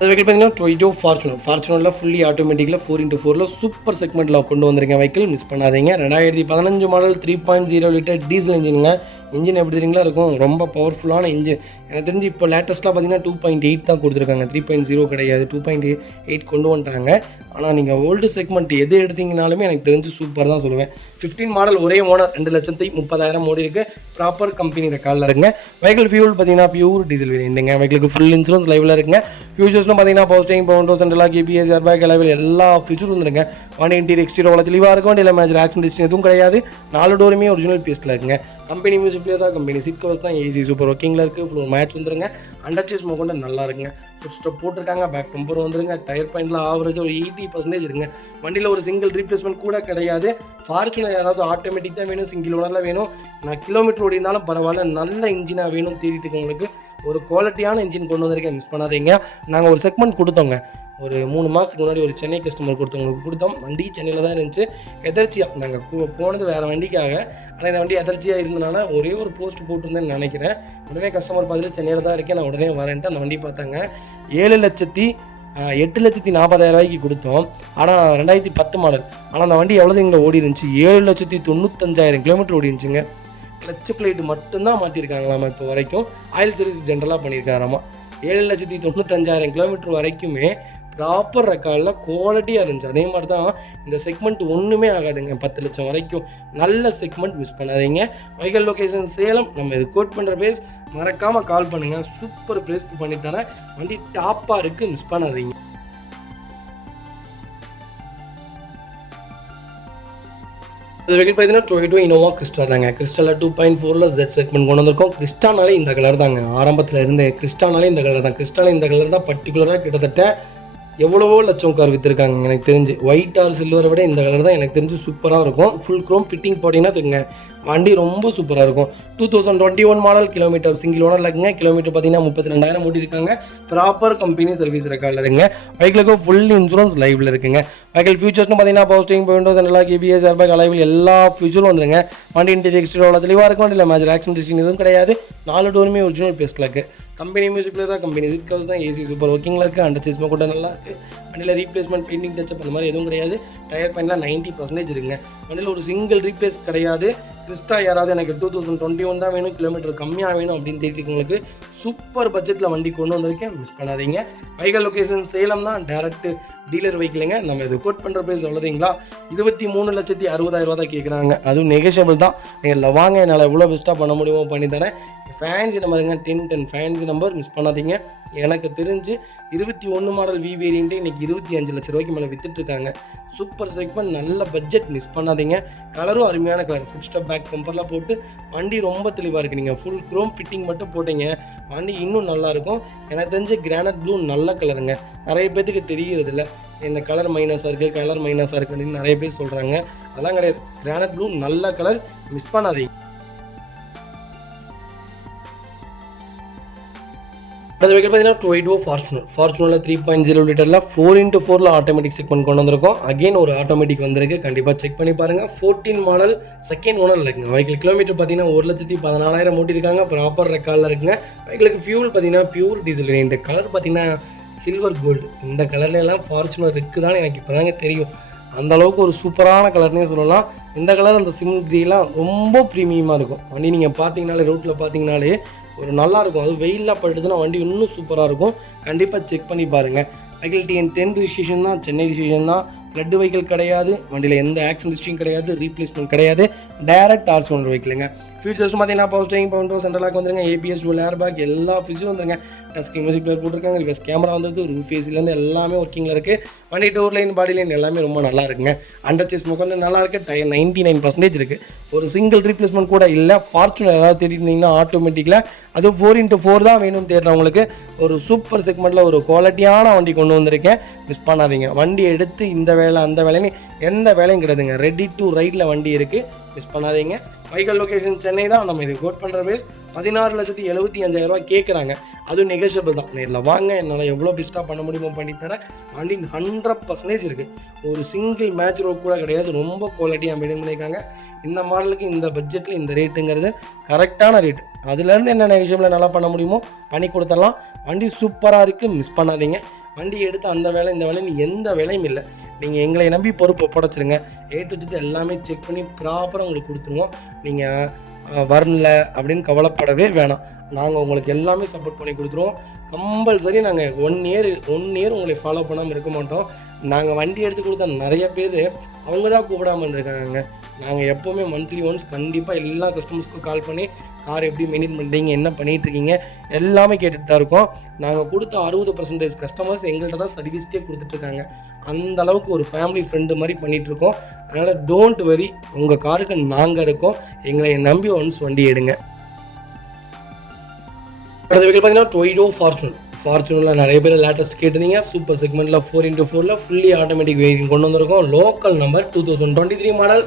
அது வெஹிக்கிள் பார்த்தீங்கன்னா டொயோட்டோ ஃபார்ச்சுனரில் ஃபுல்லி ஆட்டோமேட்டிக்கில் 4x4 சூப்பர் செக்மெண்ட்டில் கொண்டு வந்திருக்கேன். வெஹிக்கிள் மிஸ் பண்ணாதீங்க. 2015 மாடல் 3.0 லிட்டர் டீசல் இன்ஜினுங்க. இன்ஜின் எப்படி தெரியுங்களா இருக்கும்? ரொம்ப பவர்ஃபுல்லான இன்ஜின். எனக்கு தெரிஞ்சு இப்போ லேட்டஸ்ட்டாக பார்த்தீங்கன்னா 2.8 தான் கொடுத்துருக்காங்க. 3.0 கிடையாது. 2.8 கொண்டு வந்துட்டாங்க. ஆனால் நீங்கள் ஓல்டு செக்மெண்ட் எது எடுத்தீங்கனாலுமே எனக்கு தெரிஞ்சு சூப்பர் தான் சொல்லுவேன். 15 மாடல் ஒரே ஓனர் 2,30,000 ஓடி இருக்குது. ப்ராப்பர் கம்பெனி ரெக்கார்டில் இருக்குங்க. வெஹிக்கிள் ஃபியூல் பார்த்தீங்கன்னா பியூர் டீசல் வேரியண்ட்டுங்க. வெஹிக்கிளுக்கு ஃபுல் இன்சூரன்ஸ் லைவில் இருக்குங்க. ஃபியூச்சர்ஸ்னு பார்த்தீங்கன்னா power steering, window central lock, ABS, airbag, alloy wheel எல்லா ஃபியூச்சரும் வந்துருங்க. வண்டி இன்டீரியர் எக்ஸ்டீரியர் அவ்வளோ தெளிவாக இருக்கும். இல்லை மேஜர் ஆக்சிடென்ட் ஹிஸ்டரி எதுவும் கிடையாது. 4 டோருமே ஒரிஜினல் பேஸ்ட்டில் இருக்குங்க. கம்பெனி மியூசிக்லேயே தான், கம்பெனி சீட் கவர்ஸ் தான், AC சூப்பர் ஒர்க்கிங்கில் இருக்குது. ஃப்ளோர் மேட்ச் வந்துருங்க. அண்டர் சேஸ் மோக்கொண்ட நல்லா இருக்குங்க. ஃபுட் ஸ்டாப் போட்டிருக்காங்க. பேக் பம்பர் வந்துருங்க. டயர் பாயிண்ட்லாம் ஆவரேஜாக ஒரு 80% இருக்குங்க. வண்டியில் ஒரு சிங்கிள் ரீப்ளேஸ்மெண்ட் கூட கிடையாது. ஃபார்ச்சுனர் யாராவது ஆட்டோமேட்டிக் தான் வேணும், சிங்கிள் ஓனரில் வேணும், நான் கிலோமீட்டர் ஓடி இருந்தாலும் பரவாயில்ல, நல்ல இன்ஜினாக வேணும் தேடிட்டு உங்களுக்கு ஒரு குவாலிட்டியான இன்ஜின் கொண்டு வந்திருக்கேன். மிஸ் பண்ணாதீங்க. நாங்கள் ஒரு செக்மெண்ட் கொடுத்தோங்க. ஒரு 3 மாதத்துக்கு முன்னாடி ஒரு சென்னை கஸ்டமர் கொடுத்தோம். வண்டி சென்னையில் தான் இருந்துச்சு. எதர்ச்சியாக நாங்கள் போனது வேறு வண்டிக்காக. ஆனால் இந்த வண்டி எதர்ச்சியாக இருந்தனால ஒரே ஒரு போஸ்ட் போட்டிருந்தேன்னு நினைக்கிறேன். உடனே கஸ்டமர் பார்த்துட்டு சென்னையில் தான் இருக்கேன், நான் உடனே வரேன்ட்டு அந்த வண்டி பார்த்தாங்க. 8,40,000 கொடுத்தோம். ஆனால் 2010 மாடல். ஆனால் அந்த வண்டி எவ்வளோ எங்களை ஓடி இருந்துச்சு? 7,95,000 கிலோமீட்டர் ஓடி இருந்துச்சுங்க. கிளச் பிளேட்டு மட்டும்தான் மாற்றிருக்காங்களாமா இப்போ வரைக்கும். ஆயில் சர்வீஸ் ஜென்ரலாக பண்ணியிருக்காராமா. 7,95,000 கிலோமீட்டர் வரைக்குமே ப்ராப்பர் ரெக்கார்டில் குவாலிட்டியாக இருந்துச்சு. அதே மாதிரி தான் இந்த செக்மெண்ட் ஒன்றுமே ஆகாதுங்க. 10 லட்சம் வரைக்கும் நல்ல செக்மெண்ட். மிஸ் பண்ணாதீங்க. Vehicle location Salem. நம்ம இது கோட் பண்ணுற பேஸ் மறக்காமல் கால் பண்ணுங்கள். சூப்பர் ப்ரைஸ்க்கு பண்ணித்தரேன். வண்டி டாப்பாக இருக்குது. மிஸ் பண்ணாதீங்க. அது வெஹிக்கிள் பார்த்தீங்கன்னா டொயோட்டோ இனோவா கிறிஸ்டா தாங்க. கிறிஸ்டாவில் 2.4 ஜெட் செக்மெண்ட் கொண்டு வந்திருக்கோம். கிறிஸ்டானாலே இந்த கலர் தாங்க. ஆரம்பத்தில் இருந்து கிறிஸ்டானாலே இந்த கலர் தான். கிறிஸ்டாவில் இந்த கலர் தான் பர்டிகுலராக கிட்டத்தட்ட எவ்வளவோ லட்சம் கார் விற்றுருக்காங்க எனக்கு தெரிஞ்சு. ஒயிட் ஆர் சில்வரை விட இந்த கலர் தான் எனக்கு தெரிஞ்சு சூப்பராக இருக்கும். ஃபுல் க்ரோம் ஃபிட்டிங் போட்டிங்கன்னா தெரியுங்க, வண்டி ரொம்ப சூப்பராக இருக்கும். 2021 மாடல், கிலோமீட்டர் சிங்கிள் ஓனர் இருக்குங்க. கிலோமீட்டர் பார்த்தீங்கன்னா 32,000 ஓட்டிருக்காங்க. ப்ராப்பர் கம்பெனி சர்வீஸ் ரெக்கார்டில் இருக்குங்க. வெஹிக்கிளுக்கு ஃபுல் இன்சூரன்ஸ் லைவில் இருக்குங்க. வெஹிக்கிள் ஃபியூச்சர்ஸ்னு பார்த்தீங்கன்னா power steering, window central lock, ABS, airbag, alloy wheel எல்லா ஃபியூச்சரும் வந்துருங்க. வண்டி இன்டீரியர் எக்ஸ்டீரியர் அவ்வளோ தெளிவாக இருக்கும். வண்டியில் மேஜர் ஆக்சிடென்ட் ஹிஸ்டரி எதுவும் கிடையாது. 4 டோருமே ஒரிஜினல் பேஸ்ட்டில் இருக்குது. கம்பெனி மியூசிக்கில் தான், கம்பெனி சீட் கவர்ஸ் தான், AC சூப்பர் ஒர்க்கிங்கில் இருக்குது. அண்டர் சேஸ் கூட நல்லா இருக்குது. வண்டியில் ரீப்ளேஸ்மெண்ட், பெயிண்டிங், டச்சப் அந்த மாதிரி எதுவும் கிடையாது. டயர் பாயிண்ட்லாம் 90% இருக்குங்க. வண்டியில் ஒரு சிங்கிள் ரீப்ளேஸ் கிடையாது. கிறிஸ்டா யாராவது எனக்கு 2021 தான் வேணும், கிலோமீட்டர் கம்மியாக வேணும் அப்படின்னு தேடிட்டு சூப்பர் பட்ஜெட்டில் வண்டி கொண்டு வந்திருக்கேன். மிஸ் பண்ணாதீங்க. வெஹிக்கிள் லொக்கேஷன் சேலம் தான். டேரக்ட் டீலர் வெஹிக்கிளுங்க. நம்ம இது கோட் பண்ணுற ப்ரைஸ் எவ்வளோதுங்களா? 23,60,000 தான் கேட்குறாங்க. அதுவும் நெகோஷியபிள் தான். நேரில் வாங்க, என்னால் எவ்வளோ பெஸ்ட்டாக பண்ண முடியுமோ பண்ணித்தரேன். ஃபேன்சி நம்பருங்க 1010 ஃபேன்சி நம்பர். மிஸ் பண்ணாதீங்க. எனக்கு தெரிஞ்சு 21 மாடல் வி வேரியண்ட்டே இன்றைக்கி 25 லட்ச ரூபாய்க்கு மேலே விற்றுட்ருக்காங்க. சூப்பர் செக்மெண்ட், நல்ல பட்ஜெட். மிஸ் பண்ணாதீங்க. கலரும் அருமையான கலர். ஃபுட் ஸ்டாப், பேக் பம்பர்லாம் போட்டு வண்டி ரொம்ப தெளிவாக இருக்குது. நீங்கள் ஃபுல் க்ரோம் ஃபிட்டிங் மட்டும் போட்டிங்க, வண்டி இன்னும் நல்லாயிருக்கும். எனக்கு தெரிஞ்சு கிரானைட் ப்ளூ நல்ல கலருங்க. நிறைய பேர்த்துக்கு தெரிகிறதில்ல இந்த கலர் மைனஸாக இருக்குது அப்படின்னு நிறைய பேர் சொல்கிறாங்க. அதெல்லாம் கிடையாது. கிரானைட் ப்ளூ நல்ல கலர். மிஸ் பண்ணாதீங்க. அது வெஹிக்கிள் பார்த்தீங்கன்னா டொயோட்டோ ஃபார்ச்சுனரில் 3.0 லிட்டரில் 4x4 ஆட்டோமேட்டிக் செக்மெண்ட் கொண்டு வந்திருக்கோம். அகெயின் ஒரு ஆட்டோமேட்டிக் வந்திருக்கு. கண்டிப்பாக செக் பண்ணி பாருங்கள். 14 மாடல் செகண்ட் ஓனர் இருக்குங்க. வெஹிக்கிள் கிலோமீட்டர் பார்த்தீங்கன்னா 1,14,000 ஓட்டிருக்காங்க. ப்ராப்பர் ரெக்கார்டில் இருக்குங்க. வெஹிக்கிளுக்கு ஃபியூல் பார்த்தீங்கன்னா பியூர் டீசல் வேரியண்ட். கலர் பார்த்தீங்கன்னா சில்வர் கோல்டு. இந்த கலர்லாம் ஃபார்ச்சுனர் இருக்குதான்னு எனக்கு இப்போ தாங்க தெரியும். அந்த அளவுக்கு ஒரு சூப்பரான கலர்னே சொல்லலாம். இந்த கலர் அந்த சிமெண்ட் க்ரீலாம் ரொம்ப ப்ரீமியமாக இருக்கும். வண்டி நீங்கள் பார்த்தீங்கனாலே ரோட்டில் பார்த்தீங்கனாலே ஒரு நல்லாயிருக்கும். அது வெயிலாக பட்டுச்சுன்னா வண்டி இன்னும் சூப்பராக இருக்கும். கண்டிப்பாக செக் பண்ணி பாருங்கள். வெஹிக்கிள் TN10 ரிஜிஸ்ட்ரேஷன் தான், சென்னை ரிஜிஸ்ட்ரேஷன் தான். ஃப்ளட் வெஹிக்கிள் கிடையாது, வண்டியில் எந்த ஆக்சிடென்ட் ஹிஸ்ட்ரியும் கிடையாது, ரீப்ளேஸ்மெண்ட் கிடையாது, டைரக்ட் ஆர்ஸ் ஒன்று வெஹிக்கிளுங்க. ஃபியூச்சர்ஸ் பார்த்தீங்கன்னா power steering, power window, central lock வந்துருங்க, ABS, டூல் ஏர் பேக் எல்லா ஃபீச்சரும் வந்துருங்க. டச் ஸ்க்ரீன் மியூசிக் பிளேயர் போட்டிருக்காங்க, ரிவர்ஸ் கேமரா வந்துருது, ரூஃப் ஏசிலேருந்து எல்லாமே ஒர்க்கிங்கில் இருக்குது. வண்டி டோர் லைன், பாடி லைன் எல்லாமே ரொம்ப நல்லா இருக்குங்க. அண்டர் சேஸ் முகம் நல்லா இருக்குது. டயர் 99% இருக்குது. ஒரு சிங்கிள் ரீப்ளேஸ்மெண்ட் கூட இல்லை. ஃபார்ச்சுனர் ஏதாவது தேடிட்டு இருந்தீங்கன்னா ஆட்டோமேட்டிக்கில் அது 4x4 தான் வேணும்னு தேடுறவங்களுக்கு ஒரு சூப்பர் செக்மெண்ட்டில் ஒரு குவாலிட்டியான வண்டி கொண்டு வந்திருக்கேன். மிஸ் பண்ணாதீங்க. வண்டி எடுத்து இந்த வேலை அந்த வேலைன்னு எந்த வேலையும் கிடையாதுங்க. ரெடி டு ரைடில் வண்டி இருக்குது. மிஸ் பண்ணாதீங்க. வெஹிக்கிள் லொகேஷன் சென்னை தான். நம்ம இது கோட் பண்ணுற பேஸ் 16,75,000 கேட்குறாங்க. அதுவும் நெகோஷியபிள் தான். நேரில் வாங்க, என்னால் எவ்வளோ பெஸ்ட்டாக பண்ண முடியுமோ பண்ணித்தரேன். வண்டி 100% இருக்குது. ஒரு சிங்கிள் மேட்ச் ரோட் கூட கிடையாது. ரொம்ப குவாலிட்டியாக மெயின்டைன் பண்ணியிருக்காங்க. இந்த மாடலுக்கு இந்த பட்ஜெட்டில் இந்த ரேட்டுங்கிறது கரெக்டான ரேட். அதுலேருந்து என்ன நெகோஷியபிள் நல்லா பண்ண முடியுமோ பண்ணி கொடுத்துடலாம். வண்டி சூப்பராக இருக்குது. மிஸ் பண்ணாதீங்க. வண்டி எடுத்து அந்த வேலை இந்த வேலைன்னு எந்த வேலையும் இல்லை. நீங்கள் எங்களை நம்பி பொறுப்பு ஒப்படைச்சிருங்க. A to Z எல்லாமே செக் பண்ணி ப்ராப்பராக உங்களுக்கு கொடுத்துருவோம். நீங்கள் வரல அப்படின்னு கவலைப்படவே வேணாம். நாங்கள் உங்களுக்கு எல்லாமே சப்போர்ட் பண்ணி கொடுத்துருவோம். கம்பல்சரி நாங்கள் ஒன் இயர் உங்களை ஃபாலோ பண்ணாமல் இருக்க மாட்டோம். நாங்கள் வண்டி எடுத்து கொடுத்தா நிறைய பேர் அவங்க தான் கூப்பிடாமல் இருக்காங்க. நாங்கள் எப்போவுமே மந்த்லி ஒன்ஸ் கண்டிப்பாக எல்லா கஸ்டமர்ஸ்க்கும் கால் பண்ணி கார் எப்படி மெயின்டைன் பண்ணுறீங்க, என்ன பண்ணிகிட்ருக்கீங்க எல்லாமே கேட்டுட்டு தான் இருக்கோம். நாங்கள் கொடுத்த 60% கஸ்டமர்ஸ் எங்கள்கிட்ட தான் சர்வீஸ்க்கே கொடுத்துட்ருக்காங்க. அந்த அளவுக்கு ஒரு ஃபேமிலி ஃப்ரெண்டு மாதிரி பண்ணிகிட்ருக்கோம். அதனால் டோன்ட் வெரி, உங்கள் காருக்கு நாங்கள் இருக்கோம். எங்களை நம்பி ஒன்ஸ் வண்டி எடுங்க. அடுத்த வெஹிக்கிள் பார்த்தீங்கன்னா டொயோட்டா ஃபார்ச்சுனரில் நிறைய பேர் லேட்டஸ்ட் கேட்டிருந்தீங்க. சூப்பர் செக்மெண்ட்டில் 4x4 ஃபுல்லி ஆட்டோமேட்டிக் வெஹிக்கிள் கொண்டு வந்திருக்கோம். Local number 2023 model.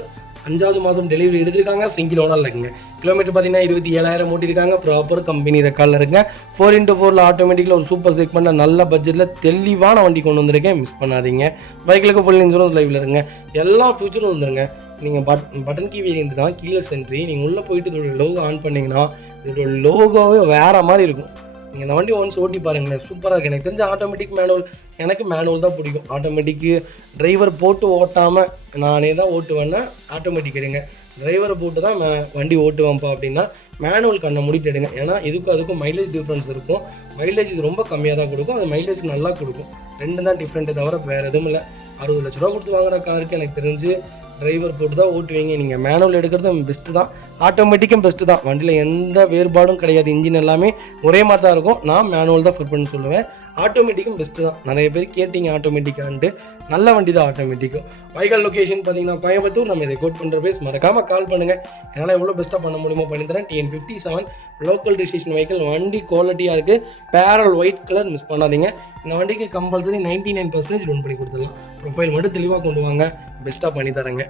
5வது மாதம் டெலிவரி எடுத்திருக்காங்க. சிங்கிள் ஓனரில் இருக்குங்க. கிலோமீட்டர் பார்த்தீங்கன்னா 27,000 ஓட்டிருக்காங்க. ப்ராப்பர் கம்பெனி ரெக்கார்டில் இருக்குங்க. 4x4 ஆட்டோமேட்டிக்கில் ஒரு சூப்பர் செக்மெண்ட்டில் நல்ல பட்ஜெட்டில் தெளிவான வண்டி கொண்டு வந்திருக்கேன். மிஸ் பண்ணாதீங்க. பைக்கிலுக்கு ஃபுல் இன்சூரன்ஸ் லைவில் இருக்குங்க. எல்லா ஃபியூச்சரும் வந்துருங்க. நீங்கள் பட்டன் கீ வேரியன்ட் தான், கீழே சென்ட்ரி. நீங்கள் உள்ளே போயிட்டு இதோட லோகோ ஆன் பண்ணிங்கன்னா இதோட லோகோவே வேறு மாதிரி இருக்கும். நீங்கள் இந்த வண்டி ஒன்ஸ் ஓட்டி பாருங்களேன், சூப்பராக இருக்குது. எனக்கு தெரிஞ்ச ஆட்டோமேட்டிக் மேனுவல், எனக்கு மேனுவல் தான் பிடிக்கும். ஆட்டோமேட்டிக்கு டிரைவர் போட்டு ஓட்டாமல் நானே தான் ஓட்டுவேன்னா ஆட்டோமேட்டிக் எடுங்க. டிரைவரை போட்டு தான் வண்டி ஓட்டுவேன்ப்பா அப்படின்னா மேனுவல் கண்ணை மூடிட்டு எடுங்க. ஏன்னா அதுக்கும் மைலேஜ் டிஃப்ரென்ஸ் இருக்கும். மைலேஜ் இது ரொம்ப கம்மியாக தான் கொடுக்கும். அது மைலேஜ் நல்லா கொடுக்கும். ரெண்டு தான் டிஃப்ரெண்ட்டு தவிர வேறு எதுவும் இல்லை. 60 லட்ச ரூபா கொடுத்து வாங்குற காருக்கு எனக்கு தெரிஞ்சு டிரைவர் போட்டு தான் ஓட்டுவீங்க. நீங்கள் மேனுவல் எடுக்கிறது பெஸ்ட்டு தான். ஆட்டோமேட்டிக்கும் பெஸ்ட்டு தான். வண்டியில் எந்த வேறுபாடும் கிடையாது. இன்ஜின் எல்லாமே ஒரே மாதிரி தான் இருக்கும். நான் மேனுவல் தான் ப்ரிஃபர் பண்ணி சொல்லுவேன். ஆட்டோமேட்டிக்கும் பெஸ்ட்டு தான். நிறைய பேர் கேட்டிங்க ஆட்டோமேட்டிக்கான்ட்டு. நல்ல வண்டி தான் ஆட்டோமேட்டிக்கும். வெஹிக்கிள் லொகேஷன் பார்த்தீங்கன்னா கோயம்புத்தூர். நம்ம இதை கோட் பண்ணுற பேஸ் மறக்காமல் கால் பண்ணுங்கள். என்னால் எவ்வளோ பெஸ்ட்டாக பண்ண முடியுமோ பண்ணித்தரேன். TN57 local registration vehicle. வண்டி குவாலிட்டியாக இருக்குது. Barrel white colour. மிஸ் பண்ணாதீங்க. இந்த வண்டிக்கு கம்பல்சரி 99% லோன் பண்ணி கொடுத்துடலாம். ப்ரொஃபைல் மட்டும் தெளிவாக கொண்டு வாங்க. பெஸ்ட்டாக பண்ணி தரேங்க.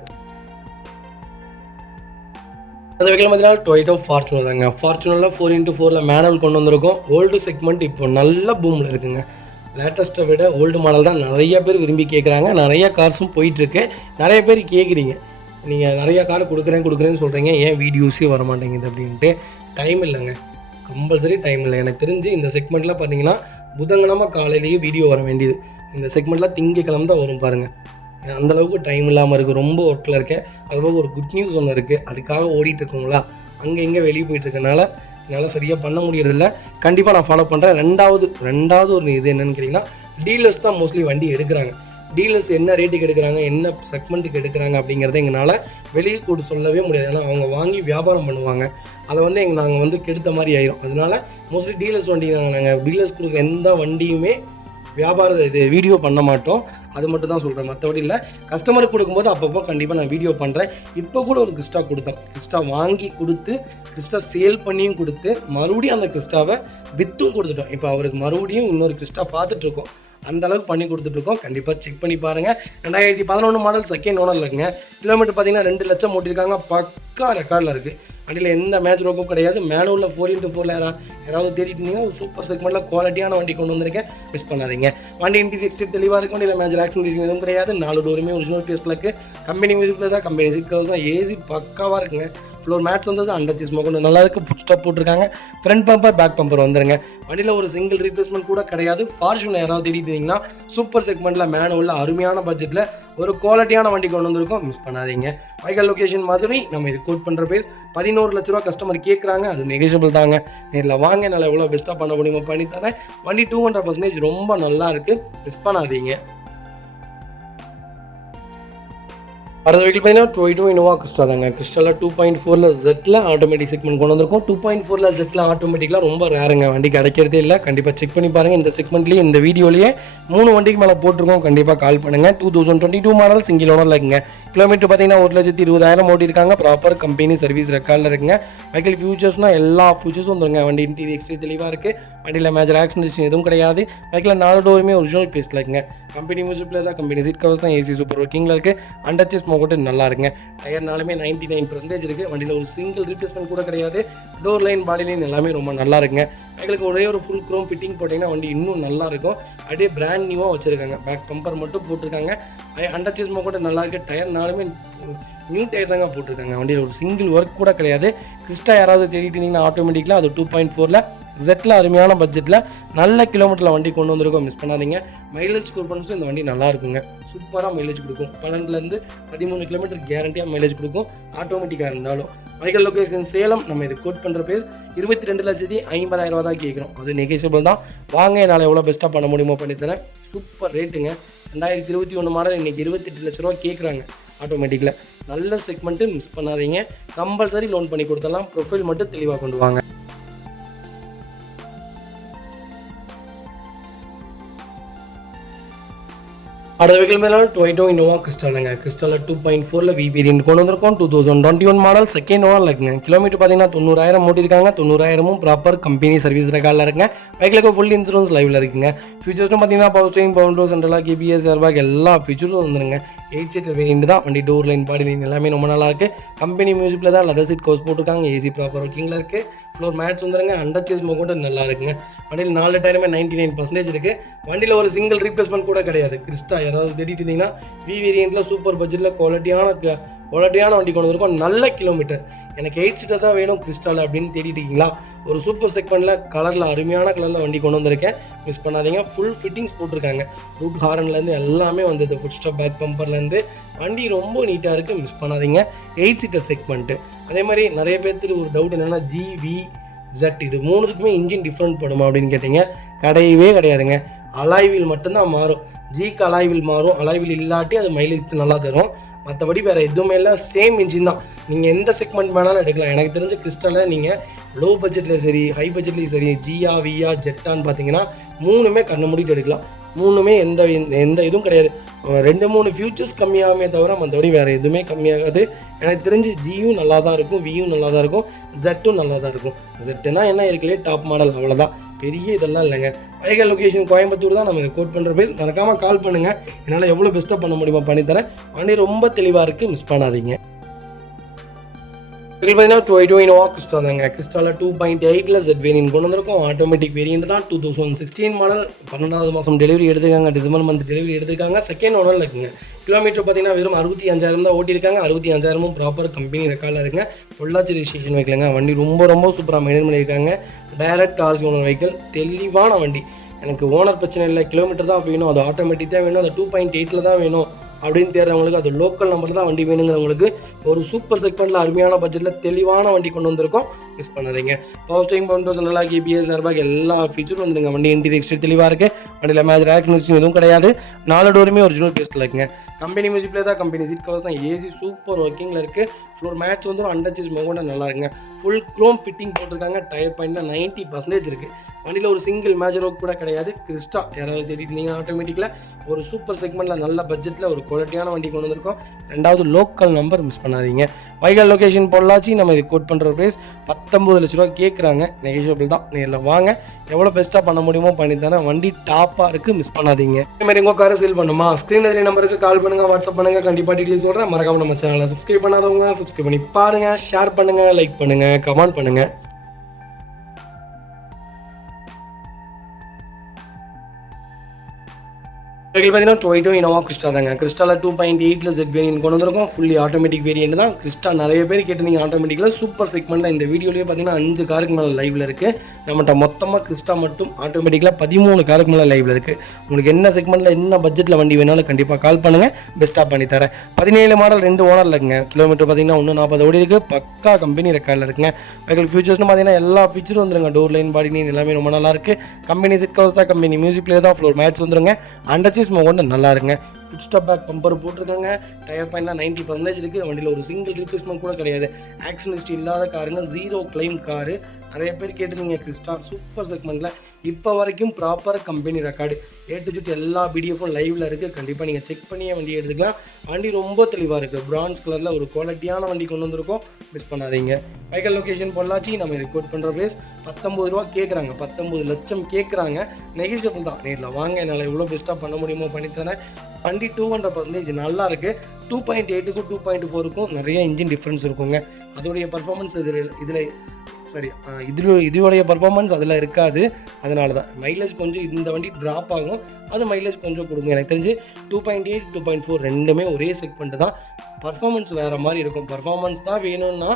அந்த வெஹிக்கிள் பார்த்தீங்கன்னா டொயோட்டா ஃபார்ச்சுனர் தாங்க. ஃபார்ச்சுனரில் 4x4 மேனுவல் கொண்டு வந்திருக்கோம். ஓல்டு செக்மெண்ட் இப்போ நல்ல பூமில் இருக்குங்க. லேட்டஸ்ட்டை விட ஓல்டு மாடல் தான் நிறைய பேர் விரும்பி கேட்குறாங்க. நிறைய கார்ஸும் போயிட்டுருக்கு. நிறைய பேர் கேட்குறீங்க, நீங்கள் நிறைய கார் கொடுக்குறேன்னு சொல்கிறீங்க, ஏன் வீடியோஸே வர மாட்டேங்குது அப்படின்ட்டு. டைம் இல்லைங்க, கம்பல்சரி டைம் இல்லை. எனக்கு தெரிஞ்சு இந்த செக்மெண்ட்டில் பார்த்தீங்கன்னா புதன்கிழமை காலையிலேயே வீடியோ வர வேண்டியது. இந்த செக்மெண்ட்டில் திங்கக்கிழமை தான் வரும் பாருங்கள். அந்தளவுக்கு டைம் இல்லாமல் இருக்குது. ரொம்ப ஒர்க்கில் இருக்கேன். அதுபோக ஒரு குட் நியூஸ் ஒன்று இருக்குது. அதுக்காக ஓடிட்டுருக்கோங்களா, அங்கே இங்கே வெளியே போயிட்டுருக்கனால என்னால் சரியாக பண்ண முடியறதில்ல. கண்டிப்பாக நான் ஃபாலோ பண்ணுறேன். ரெண்டாவது ஒரு இது என்னென்னு கேட்டிங்கன்னா, டீலர்ஸ் தான் மோஸ்ட்லி வண்டி எடுக்கிறாங்க. டீலர்ஸ் என்ன ரேட்டுக்கு எடுக்கிறாங்க, என்ன செக்மெண்ட்டுக்கு எடுக்கிறாங்க அப்படிங்கிறத எங்களால் வெளியே கூட சொல்லவே முடியாது. ஏன்னா அவங்க வாங்கி வியாபாரம் பண்ணுவாங்க. அதை நாங்கள் கெடுத்த மாதிரி ஆயிரும். அதனால மோஸ்ட்லி டீலர்ஸ் வண்டி நாங்கள் டீலர்ஸ் கொடுக்குற எந்த வண்டியுமே இது வீடியோ பண்ண மாட்டோம். அது மட்டும் தான் சொல்கிறேன், மற்றபடி இல்லை. கஸ்டமருக்கு கொடுக்கும்போது அப்பப்போ கண்டிப்பாக நான் வீடியோ பண்ணுறேன். இப்போ கூட ஒரு கிறிஸ்டா கொடுத்தோம். கிறிஸ்டா வாங்கி கொடுத்து, கிறிஸ்டா சேல் பண்ணியும் கொடுத்து, மறுபடியும் அந்த கிறிஸ்டாவை விற்றும் கொடுத்துட்டோம். இப்போ அவருக்கு மறுபடியும் இன்னொரு கிறிஸ்டா பார்த்துட்ருக்கோம். அந்தளவுக்கு பண்ணி கொடுத்துட்ருக்கோம். கண்டிப்பாக செக் பண்ணி பாருங்கள். 2011 மாடல் செகண்ட் ஓனரில் இருக்குங்க. கிலோமீட்டர் பார்த்தீங்கன்னா 2 லட்சம் ஓட்டியிருக்காங்க. பக்கா ரெக்கார்டில் இருக்குது. வண்டியில் எந்த மேட்ச் ரோக்கும் கிடையாது. மேனுவலில் 4x4 யாராவது தேடிட்டு இருந்தீங்கன்னா ஒரு சூப்பர் செக்மெண்ட்டில் குவாலிட்டியான வண்டி கொண்டு வந்திருக்கேன், மிஸ் பண்ணாதீங்க. வண்டி இன்டீரியர் தெளிவாக இருக்கும். வண்டியில் மேஜர் ஆக்சிடென்ட் எதுவும் கிடையாது. 4 டோருமே ஒரிஜினல் பேஸ்டில் இருக்குது. கம்பெனி மியூசிக்கில் தான், கம்பெனி சீட் கவர்ஸ் தான், ஏசி பக்காவாக இருக்குங்க. ஃப்ளோர் மேட்ச் வந்தது அண்டர் சீஸ் கொண்டு நல்லா இருக்குது. ஃபுட் ஸ்டாப் போட்டிருக்காங்க. ஃப்ரண்ட் பம்பர் பேக் பம்பர் வந்துருங்க. வண்டியில் ஒரு சிங்கிள் ரீப்ளேஸ்மெண்ட் கூட கிடையாது. ஃபார்ச்சுனர் யாராவது தேடிட்டு இருந்தீங்கன்னா சூப்பர் செக்மெண்ட்டில் மேனுவலில் அருமையான பட்ஜெட்டில் ஒரு குவாலிட்டியான வண்டி கொண்டு வந்திருக்கோம், மிஸ் பண்ணாதீங்க. வைக்கல் லொகேஷன் மதுரை. நம்ம இது கோட் பண்ணுற பேஸ் 11 லட்ச ரூபா கஸ்டமர் கேட்குறாங்க. அது நெகோஷியபிள் தாங்க. நேரில் வாங்க, நல்லா எவ்வளோ பெஸ்ட்டாக பண்ண முடியுமோ பண்ணி தரேன். வண்டி 200% ரொம்ப நல்லா இருக்குது, மிஸ் பண்ணாதீங்க. அடுத்த வெஹிக்கிள் பார்த்தீங்கன்னா டொயோட்டா இனோவா கிறிஸ்டா தாங்க. கிறிஸ்டாவில் 2.4 ஜெட்டில் ஆட்டோமேட்டிக் செக்மெண்ட் கொண்டு வந்திருக்கோம். 2.4 ஜெட்டில் ஆட்டோமேட்டிக்லாம் ரொம்ப ரேருங்க, வண்டி கிடைக்கிறதே இல்லை. கண்டிப்பாக செக் பண்ணி பாருங்கள். இந்த செக்மெண்ட்லேயே இந்த வீடியோலேயே 3 வண்டிக்கு மேலே போட்டிருக்கோம். கண்டிப்பாக கால் பண்ணுங்கள். 2022 மாடல் சிங்கிள் ஓனரில் இருக்குங்க. கிலோமீட்டர் பார்த்தீங்கன்னா 1,20,000 ஓடி இருக்காங்க. ப்ராப்பர் கம்பெனி சர்வீஸ் ரெக்கார்டில் இருக்குங்க. வெஹிக்கிள் ஃபியூச்சர்ஸ்னால் எல்லா ஃபியூச்சர்ஸும் வந்துருங்க. வண்டி இன்டீரியர் எக்ஸ்டீரியர் தெளிவாக இருக்குது. வண்டியில் மேஜர் ஆக்சிடென்ட் எதுவும் கிடையாது. வெஹிக்கில் 4 டோருமே ஒரிஜினல் பேஸ்டில் இருக்குங்க. கம்பெனி மியூசிக்கில் தான், கம்பெனி சீட் கவர்ஸ் தான், ஏசி சூப்பர் ஒர்க்கிங்கில் இருக்குது. அண்டர் செஸ் மோகட்டு நல்லா இருக்குங்க. டயர்னாலுமே 99% இருக்குது. வண்டியில் ஒரு சிங்கிள் ரீப்ளேஸ்மெண்ட் கூட கிடையாது. டோர் லைன், பாடி லைன் எல்லாமே ரொம்ப நல்லா இருக்குங்க. எங்களுக்கு ஒரே ஒரு ஃபுல் க்ரோம் ஃபிட்டிங் போட்டிங்கன்னா வண்டி இன்னும் நல்லா இருக்கும். அப்படியே பிராண்ட் நியூவாக வச்சுருக்காங்க. பேக் பம்பர் மட்டும் போட்டிருக்காங்க. அண்டர் செஸ் மோகட்டு நல்லா இருக்குது. டயர்னாலுமே நியூ டயர் தாங்க போட்டிருக்காங்க. வண்டியில் ஒரு சிங்கிள் ஒர்க் கூட கிடையாது. கிறிஸ்டா யாராவது தேடிட்டு இருந்தீங்கன்னா ஆட்டோமேட்டிக்கில் அது 2.4 ஜெட்டில் அருமையான பட்ஜெட்டில் நல்ல கிலோமீட்டரில் வண்டி கொண்டு வந்திருக்கோம், மிஸ் பண்ணாதீங்க. மைலேஜ் பர்ஃபார்மன்ஸும் இந்த வண்டி நல்லா இருக்குங்க. சூப்பராக மைலேஜ் கொடுக்கும். 12 13 கிலோமீட்டர் கேரண்டியாக மைலேஜ் கொடுக்கும், ஆட்டோமேட்டிக்காக இருந்தாலும். வைக்கல் லொகேஷன் சேலம். நம்ம இது கோட் பண்ணுற பேஸ் 22,50,000 தான் கேட்குறோம். அது நெகோஷியபிள் தான். வாங்க, என்னால் எவ்வளோ பெஸ்ட்டாக பண்ண முடியுமோ பண்ணித்தரேன். சூப்பர் ரேட்டுங்க. 2021 மாடல் இன்றைக்கி 28 லட்ச ரூபா கேட்குறாங்க ஆட்டோமேட்டிக்கில். நல்ல செக்மெண்ட்டு, மிஸ் பண்ணாதீங்க. கம்பல்சரி லோன் பண்ணி கொடுத்துடலாம். ப்ரொஃபைல் மட்டும் தெளிவாக கொண்டு வாங்க. அடுத்த வெஹிக்கிள் மேலே டொயோட்டா இனோவா கிறிஸ்டா தாங்க. கிறிஸ்டாவில் 2.4 வி வேரியன்ட் கொண்டு வந்திருக்கோம். 2021 மாடல் செகண்ட் ஓனர் இருக்குங்க. கிலோமீட்டர் பார்த்தீங்கன்னா 90,000 ஓட்டிருக்காங்க. 90,000 ப்ராப்பர் கம்பெனி சர்வீஸ் ரெக்கார்டில் இருக்குங்க. பைக்கில் ஃபுல் இன்சூரன்ஸ் லைவில் இருக்குங்க. ஃபீச்சர்ஸும் பார்த்தீங்கன்னா பவர் ஸ்டீரிங், பவர் விண்டோ, சென்ட்ரலாக கேபிஎஸ், ஏர்பேக் எல்லா ஃபீச்சரும் வந்துருங்க. 8 சீட்டர் வேரியன்ட் தான். வண்டி டோர் லைன், பாடி லைன் எல்லாமே ரொம்ப நல்லா இருக்குது. கம்பெனி மியூசிக்கில் தான் லெதர் சீட் கவர்ஸ் போட்டிருக்காங்க. ஏசி ப்ராப்பர் ஒர்க்கிங்கில் இருக்குது. ஃப்ளோர் மேட்ச் வந்துருங்க. அண்டர் சேஸ் மோகட்டு நல்லா இருக்குங்க. வண்டியில் 4 டயருமே 99% இருக்குது. வண்டியில் ஒரு சிங்கிள் ரீப்ளேஸ்மெண்ட் கூட கிடையாது. கிறிஸ்டா யாராவது தேடிட்டு இருந்தீங்கன்னா வி வேரியண்ட்டில் சூப்பர் பட்ஜெட்டில் குவாலிட்டியான வண்டி கொண்டு வந்திருக்கோம். நல்ல கிலோமீட்டர். எனக்கு 8 சீட்டர் தான் வேணும் கிறிஸ்டாவில் அப்படின்னு தேடிட்டு இருக்கீங்களா, ஒரு சூப்பர் செக்மெண்ட்டில் கலரில் அருமையான கலரில் வண்டி கொண்டு வந்திருக்கேன், மிஸ் பண்ணாதீங்க. ஃபுல் ஃபிட்டிங்ஸ் போட்டிருக்காங்க. ரூட் ஹாரன்லேருந்து எல்லாமே வந்தது. ஃபுட் ஸ்டாப், பேக் பம்பர்லேருந்து வண்டி ரொம்ப நீட்டாக இருக்குது, மிஸ் பண்ணாதீங்க. 8 சீட்டர் செக்மெண்ட்டு. அதே மாதிரி நிறைய பேர்த்துக்கு ஒரு டவுட் என்னென்னா ஜிவி ஜெட் இது 3க்குமே இன்ஜின் டிஃப்ரெண்ட் படுமா அப்படின்னு கேட்டிங்க. கிடையவே கிடையாதுங்க. அலாய்வில் மட்டும்தான் மாறும். ஜிக்கு அலாய்வில் மாறும். அலாய்வில் இல்லாட்டி அது மைலேஜ் நல்லா தரும். மற்றபடி வேறு எதுவுமே இல்லை. சேம் இன்ஜின் தான். நீங்கள் எந்த செக்மெண்ட் வேணாலும் எடுக்கலாம். எனக்கு தெரிஞ்ச கிறிஸ்டலில் நீங்கள் லோ பட்ஜெட்லேயும் சரி, ஹை பட்ஜெட்லேயும் சரி, ஜியா வியா ஜெட்டான்னு பார்த்தீங்கன்னா 3மே கண்ணை மூடிட்டு எடுக்கலாம். 3மே எந்த இதுவும் கிடையாது. 2-3 ஃபியூச்சர்ஸ் கம்மியாகவே தவிர மற்றபடி வேறு எதுவுமே கம்மியாகாது. எனக்கு தெரிஞ்சு ஜியும் நல்லா தான் இருக்கும், வியும் நல்லா தான் இருக்கும், ஜெட்டும் நல்லா தான் இருக்கும். ஜெட்டுனா என்ன இருக்குல்லையே டாப் மாடல், அவ்வளோதான். பெரிய இதெல்லாம் இல்லைங்க. வைக்கல் லொகேஷன் கோயம்புத்தூர் தான். நம்ம இதை கோட் பண்ணுற பேஸ். மறக்காமல் கால் பண்ணுங்கள். என்னால் எவ்வளோ பெஸ்ட்டாக பண்ண முடியுமா பண்ணித்தரேன். வண்டி ரொம்ப தெளிவாக இருக்குது, மிஸ் பண்ணாதீங்க. பார்த்தீங்கன்னா டொயோட்டா இனோவா கிறிஸ்டா தாங்க. கிறிஸ்டாவில் 2.8 ஜெட் வேரியன்ட் கொண்டு வந்திருக்கோம். ஆட்டோமேட்டிக் வேரியன்ட் தான். 2016 மாடல். 12வது மாதம் டெலிவரி எடுத்துருக்காங்க. டிசம்பர் மந்த் டெலிவரி எடுத்திருக்காங்க. செகண்ட் ஓனரில் இருக்குங்க. கிலோமீட்டர் பார்த்தீங்கன்னா வெறும் 65,000 தான் ஓட்டியிருக்காங்க. 65,000 ப்ராப்பர் கம்பெனி ரெக்கார்டில் இருக்குங்க. பொள்ளாச்சி ரெஜிஸ்ட்ரேஷன் வைக்கலங்க. வண்டி ரொம்ப சூப்பராக மெயின்டைன் பண்ணியிருக்காங்க. Direct RC owner vehicle. தெளிவான வண்டி. எனக்கு ஓனர் பிரச்சனை இல்லை, கிலோமீட்டர் தான் வேணும், அது ஆட்டோமேட்டிக் தான் வேணும், அது 2.8 தான் வேணும் அப்படின்னு தேடுறவங்களுக்கு, அது லோக்கல் நம்பர் தான் வண்டி வேணுங்கிறவங்களுக்கு ஒரு சூப்பர் செக்மெண்ட்டில் அருமையான பட்ஜெட்டில் தெளிவான வண்டி கொண்டு வந்திருக்கோம், மிஸ் பண்ணாதீங்க. பவர் ஸ்டீரிங், பவர் விண்டோ, சென்ட்ரலாக கேபிஎஸ், ஏர்பேக் எல்லா ஃபீச்சரும் வந்துருங்க. வண்டி இன்டீரியர் எக்ஸ்டீரியர் தெளிவாக இருக்குது. வண்டியில் மேஜர் ஆக்சிடென்ட் எதுவும் கிடையாது. 4 டோருமே ஒரிஜினல் பேஸ்ட்டில் இருக்குங்க. கம்பெனி மியூசிக்கில் தான், கம்பெனி சீட் கவர்ஸ் தான், ஏசி சூப்பர் ஒர்க்கிங்கில் இருக்குது. ஃப்ளோர் மேட்ச் வந்து அண்டர் சீஸ் மோகோட நல்லா இருக்குங்க. ஃபுல் க்ரோம் ஃபிட்டிங் போட்டிருக்காங்க. டயர் பாயிண்ட்டில் 90% இருக்குது. வண்டியில் ஒரு சிங்கிள் மேஜர் ஒர்க் கூட கிடையாது. கிறிஸ்டா யாராவது தேடிட்டு இருந்தீங்கன்னா ஆட்டோமேட்டிக்கில் ஒரு சூப்பர் செக்மெண்ட்டில் நல்ல பட்ஜெட்டில் ஒரு குவாலிட்டியான வண்டி கொண்டு வந்திருக்கோம். ரெண்டாவது லோக்கல் நம்பர் மிஸ் பண்ணாதீங்க. வைகல் லொகேஷன் பொள்ளாச்சி. நம்ம இது கோட் பண்ணுற ப்ரைஸ் 19 லட்ச ரூபா கேட்குறாங்க. நெகோஷியபிள் தான். நேரில் வாங்க, எவ்வளோ பெஸ்ட்டாக பண்ண முடியுமோ பண்ணி தரேன். வண்டி டாப்பாக இருக்குது, மிஸ் பண்ணாதீங்க. இதேமாதிரி உங்கள் காரை சேல் பண்ணுமா, ஸ்க்ரீன் எதிரி நம்பருக்கு கால் பண்ணுங்கள், வாட்ஸ்அப் பண்ணுங்கள். கண்டிப்பாக டீட்டெயில்ஸ் சொல்கிறேன். மறக்காம நம்ம சேனலை சப்ஸ்கிரைப் பண்ணாதவங்க சப்ஸ்கிரைப் பண்ணி பாருங்கள், ஷேர் பண்ணுங்கள், லைக் பண்ணுங்கள், கமெண்ட் பண்ணுங்கள். பார்த்தீங்கன்னா டொயோட்டோ இனோவா கிறிஸ்டா தாங்க. கிறிஸ்டாவில் 2.8 Z வேரியன்ட் கொண்டு வந்திருக்கோம். ஃபுல்லி ஆட்டோமேட்டிக் வேரியன்ட் தான். கிறிஸ்டா நிறைய பேர் கேட்டிருந்தீங்க ஆட்டோமேட்டிக்கில். சூப்பர் செக்மெண்ட்டில் இந்த வீடியோலேயே பார்த்தீங்கன்னா 5 காருக்கு மேலே லைவில் இருக்குது. நம்மகிட்ட மொத்தமாக கிறிஸ்டா மட்டும் ஆட்டோமேட்டிக்கில் 13 காருக்கு மேலே லைவில் இருக்குது. உங்களுக்கு என்ன செக்மெண்ட்டில் என்ன பட்ஜெட்டில் வண்டி வேணாலும் கண்டிப்பாக கால் பண்ணுங்கள், பெஸ்ட்டாக பண்ணி தரேன். 17 மாடல் 2 ஓனரில் இருக்குங்க. கிலோமீட்டர் பார்த்தீங்கன்னா 140 ஓடி இருக்குது. பக்கா கம்பெனி ரெக்கார்டில் இருக்குங்க. வெஹிக்கிள் ஃபியூச்சர்ஸ்னு பார்த்தீங்கன்னா எல்லா ஃபீச்சரும் வந்துருங்க. டோர் லைன், பாடி லைன் எல்லாமே ரொம்ப நல்லா இருக்குது. கம்பெனி சிட் கவர்ஸ் தான், கம்பெனி மியூசிக் பிளேயர் தான், ஃப்ளோர் மேட்ச் வந்துருங்க. அண்டர்ச்சி கொண்டு நல்லா இருங்க. ஃபுட் ஸ்டாப் பேக் பம்பர் போட்டிருக்காங்க. டயர் பாயிண்ட்லாம் 90% இருக்குது. வண்டியில் ஒரு சிங்கிள் ரீப்ளேஸ்மெண்ட் கூட கிடையாது. ஆக்சிடென்ட் ஹிஸ்ட்ரி இல்லாத காருங்க. 0 கிளைம் காரு. நிறைய பேர் கேட்டிருந்தீங்க கிறிஸ்டா சூப்பர் செக்மெண்ட்டில். இப்போ வரைக்கும் proper company record A to Z எல்லா பிடிஎஃப்பும் லைவில் இருக்குது. கண்டிப்பாக நீங்கள் செக் பண்ணியே வண்டி எடுத்துக்கலாம். வண்டி ரொம்ப தெளிவாக இருக்குது. பிரான்ஸ் கலரில் ஒரு குவாலிட்டியான வண்டி கொண்டு வந்திருக்கோம், மிஸ் பண்ணாதீங்க. வைகல் லொகேஷன் பொள்ளாச்சி. நம்ம இது கோட் பண்ணுற ப்ரைஸ் 19 ரூபா கேட்குறாங்க. 19 லட்சம் கேட்குறாங்க. நெகோஷியபிள் தான். நேரில் வாங்க, என்னால் எவ்வளோ பெஸ்ட்டாக பண்ண முடியுமோ பண்ணித்தரேன். வண்டி 200% நல்லா இருக்குது. 2.8க்கும் 2.4க்கும் நிறைய இன்ஜின் டிஃப்ரென்ஸ் இருக்குங்க. அதோடைய பர்ஃபார்மன்ஸ் இதோடைய பர்ஃபார்மன்ஸ் அதில் இருக்காது. அதனால தான் மைலேஜ் கொஞ்சம் இந்த வண்டி ட்ராப் ஆகும். அது மைலேஜ் கொஞ்சம் கொடுங்க. எனக்கு தெரிஞ்சு 2.8 2.4 ரெண்டுமே ஒரே செக்மெண்ட் தான். பர்ஃபார்மன்ஸ் வேறு மாதிரி இருக்கும். பர்ஃபார்மன்ஸ் தான் வேணும்னா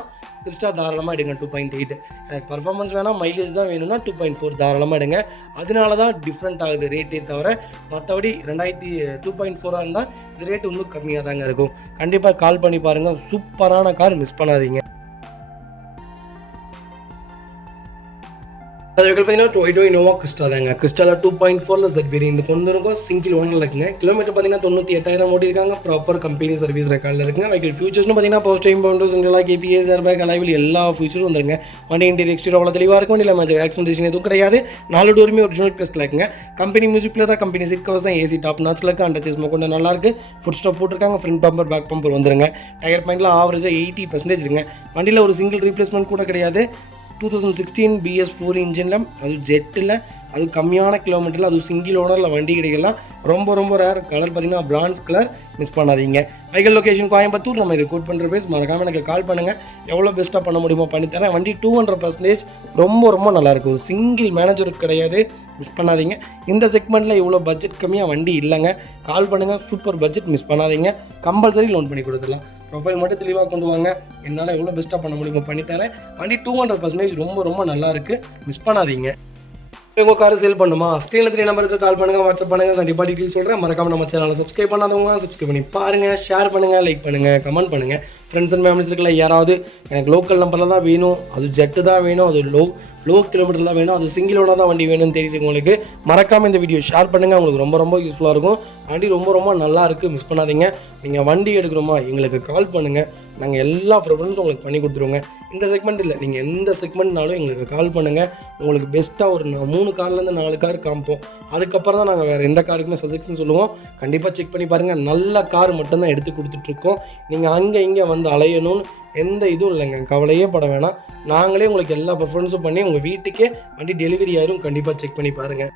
கிறிஸ்டா தாராளமாக எடுங்க 2.8. எனக்கு பர்ஃபார்மன்ஸ் வேணால் மைலேஜ் தான் வேணும்னா 2.4 தாராளமாக எடுங்க. அதனால தான் டிஃப்ரெண்ட் ஆகுது ரேட்டே தவிர. மற்றபடி 2.4 இருந்தால் இந்த ரேட் இன்னும் கம்மியாக தாங்க இருக்கும். கண்டிப்பாக கால் பண்ணி பாருங்கள். சூப்பரான கார், மிஸ் பண்ணாதீங்க. அது பார்த்தீங்கன்னா டொயோட்டோ இனோவா கிறிஸ்டா தாங்க. கிறிஸ்டாவில் 2.4 Z வேரியன்ட் கொண்டு இருக்கும். சிங்கிள் ஓனர் இருக்குங்க. கிலோமீட்டர் பார்த்தீங்கன்னா 98,000 ஓடி இருக்காங்க. ப்ராப்பர் கம்பெனி சர்வீஸ் ரெக்கார்டில் இருக்குங்க. வெஹிக்கிள் ஃபியூச்சர்ஸ்னு பார்த்தீங்கன்னா பவர் ஸ்டீரிங், பவுண்டர்ஸ், சென்ட்ரல் கேபிஎஸ், ஏர்பேக், அலைவில் எல்லா ஃபியூச்சரும் வந்துருங்க. வண்டி இன்டீரியர் எக்ஸ்டீரியர் அவ்வளோ தெளிவாக இருக்கும். இல்லை மேஜர் ஆக்சிடென்ட் எதுவும் கிடையாது. 4 டோருமே ஒரிஜினல் பிளேஸில் இருக்குங்க. கம்பெனி மியூசிக்கில் தான், கம்பெனி சிட் கவர்ஸ் தான், ஏசி டாப் நாட்சில் இருக்குது. அண்டர்ச்சேஸ் கொண்டு நல்லா இருக்குது. ஃபுட் ஸ்டாப் போட்டிருக்காங்க. ஃப்ரண்ட் பம்பர், பேக் பம்பர் வந்துருங்க. டயர் பாயிண்ட்லாம் ஆவரேஜாக 80% இருக்குங்க. வண்டியில் ஒரு சிங்கிள் ரீப்ளேஸ்மெண்ட் கூட கிடையாது. 2016 BS4 இன்ஜினில், அது ஜெட்டில், அது கம்மியான கிலோமீட்டரில், அது சிங்கிள் ஓனரில் வண்டி கிடைக்கலாம். ரொம்ப ரொம்ப ரேர். கலர் பார்த்தீங்கன்னா பிரான்ஸ் கலர், மிஸ் பண்ணாதீங்க. வைகல் லொகேஷன் கோயம்புத்தூர். நம்ம இது கோட் பண்ணுற பேஸ். மறக்காமல் எனக்கு கால் பண்ணுங்கள், எவ்வளோ பெஸ்ட்டாக பண்ண முடியுமோ பண்ணித்தரேன். வண்டி 200% ரொம்ப ரொம்ப நல்லாயிருக்கும். ஒரு சிங்கிள் மேனேஜருக்கு கிடையாது, மிஸ் பண்ணாதீங்க. இந்த செக்மெண்ட்டில் இவ்வளோ பட்ஜெட் கம்மியாக வண்டி இல்லைங்க. கால் பண்ணுங்கள். சூப்பர் பட்ஜெட், மிஸ் பண்ணாதீங்க. கம்பல்சரி லோன் பண்ணி கொடுத்துடலாம். ப்ரொஃபைல் மட்டும் தெளிவாக கொண்டு வாங்க, என்னால் எவ்வளோ பெஸ்ட்டாக பண்ண முடியுமோ பண்ணித்தரேன். வண்டி 200% ரொம்ப ரொம்ப நல்லா இருக்குது, மிஸ் பண்ணாதீங்க. உங்கள் காரை சேல் பண்ணுமா, ஸ்க்ரீனில் 3 நம்பருக்கு கால் பண்ணுங்கள், வாட்ஸ்அப் பண்ணுங்கள். கண்டிப்பாக டீட்டெயில்ஸ் சொல்கிறேன். மறக்காமல் நம்ம சேனலை சப்ஸ்கிரைப் பண்ணாதவங்க சப்ஸ்கிரைப் பண்ணி பாருங்கள், ஷேர் பண்ணுங்கள், லைக் பண்ணுங்கள், கமெண்ட் பண்ணுங்கள். ஃப்ரெண்ட்ஸ் அண்ட் ஃபேமிலிஸ் இருக்கல யாராவது எனக்கு லோக்கல் நம்பரில் தான் வேணும், அது ஜெட்டு தான் வேணும், அது லோ கிலோமீட்டர் தான் வேணும், அது சிங்கிள் ஓனர் தான் வண்டி வேணும்னு தெரியுது உங்களுக்கு, மறக்காமல் இந்த வீடியோ ஷேர் பண்ணுங்கள். உங்களுக்கு ரொம்ப ரொம்ப யூஸ்ஃபுல்லாக இருக்கும். வண்டி ரொம்ப ரொம்ப நல்லா இருக்குது, மிஸ் பண்ணாதீங்க. நீங்கள் வண்டி எடுக்கணுமா எங்களுக்கு கால் பண்ணுங்கள், நாங்கள் எல்லா ப்ரிஃபரன்ஸும் உங்களுக்கு பண்ணி கொடுத்துருவோங்க. இந்த செக்மெண்ட் இல்லை, நீங்கள் எந்த செக்மெண்ட்னாலும் எங்களுக்கு கால் பண்ணுங்கள். உங்களுக்கு பெஸ்ட்டாக ஒரு 3 கார்லேருந்து 4 கார் காமிப்போம். அதுக்கப்புறம் தான் நாங்கள் வேறு எந்த காருக்குமே சஜெக்ஷன் சொல்லுவோம். கண்டிப்பாக செக் பண்ணி பாருங்கள். நல்ல கார் மட்டும்தான் எடுத்து கொடுத்துட்ருக்கோம். நீங்கள் அங்கே இங்கே வந்து அலையணும்னு எந்த இதுவும் இல்லைங்க, கவலையே பட வேணாம். நாங்களே உங்களுக்கு எல்லா ப்ரிஃபரன்ஸும் பண்ணி உங்கள் வீட்டுக்கே வண்டி டெலிவரி ஆயிரும். கண்டிப்பாக செக் பண்ணி பாருங்கள்.